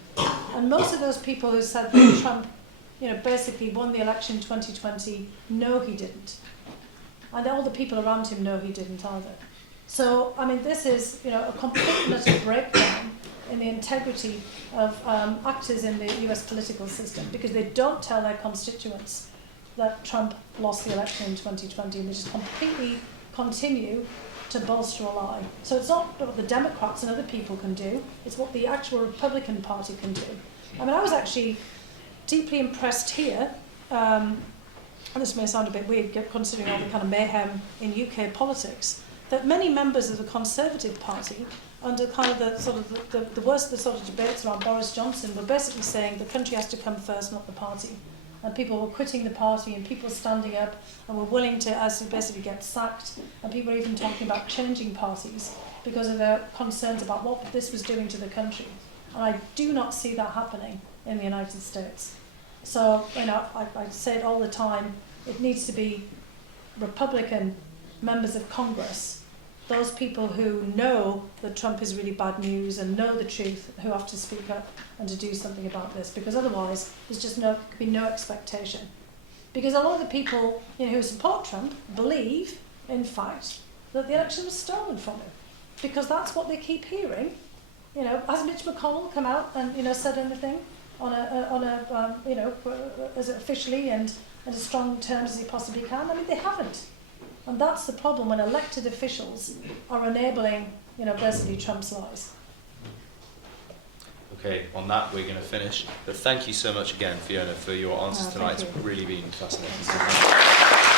And most of those people who said that Trump, basically won the election in 2020, know he didn't. And all the people around him know he didn't either. So, this is, a complete and utter breakdown in the integrity of actors in the US political system because they don't tell their constituents that Trump lost the election in 2020, and they just completely continue to bolster a lie. So it's not what the Democrats and other people can do, it's what the actual Republican Party can do. I was actually deeply impressed here, and this may sound a bit weird considering all the kind of mayhem in UK politics, that many members of the Conservative Party under kind of the sort of the worst of the sort of debates around Boris Johnson were basically saying the country has to come first, not the party. And people were quitting the party, and people standing up and were willing to basically get sacked, and people were even talking about changing parties because of their concerns about what this was doing to the country. And I do not see that happening in the United States. So, I say it all the time, it needs to be Republican members of Congress, those people who know that Trump is really bad news and know the truth, who have to speak up and to do something about this, because otherwise there's just could be no expectation. Because a lot of the people who support Trump believe, in fact, that the election was stolen from him, because that's what they keep hearing. Has Mitch McConnell come out and said anything on as officially and in as strong terms as he possibly can? I mean, they haven't. And that's the problem when elected officials are enabling, basically Trump's lies. Okay, on that we're going to finish. But thank you so much again, Fiona, for your answers tonight. It's really been fascinating.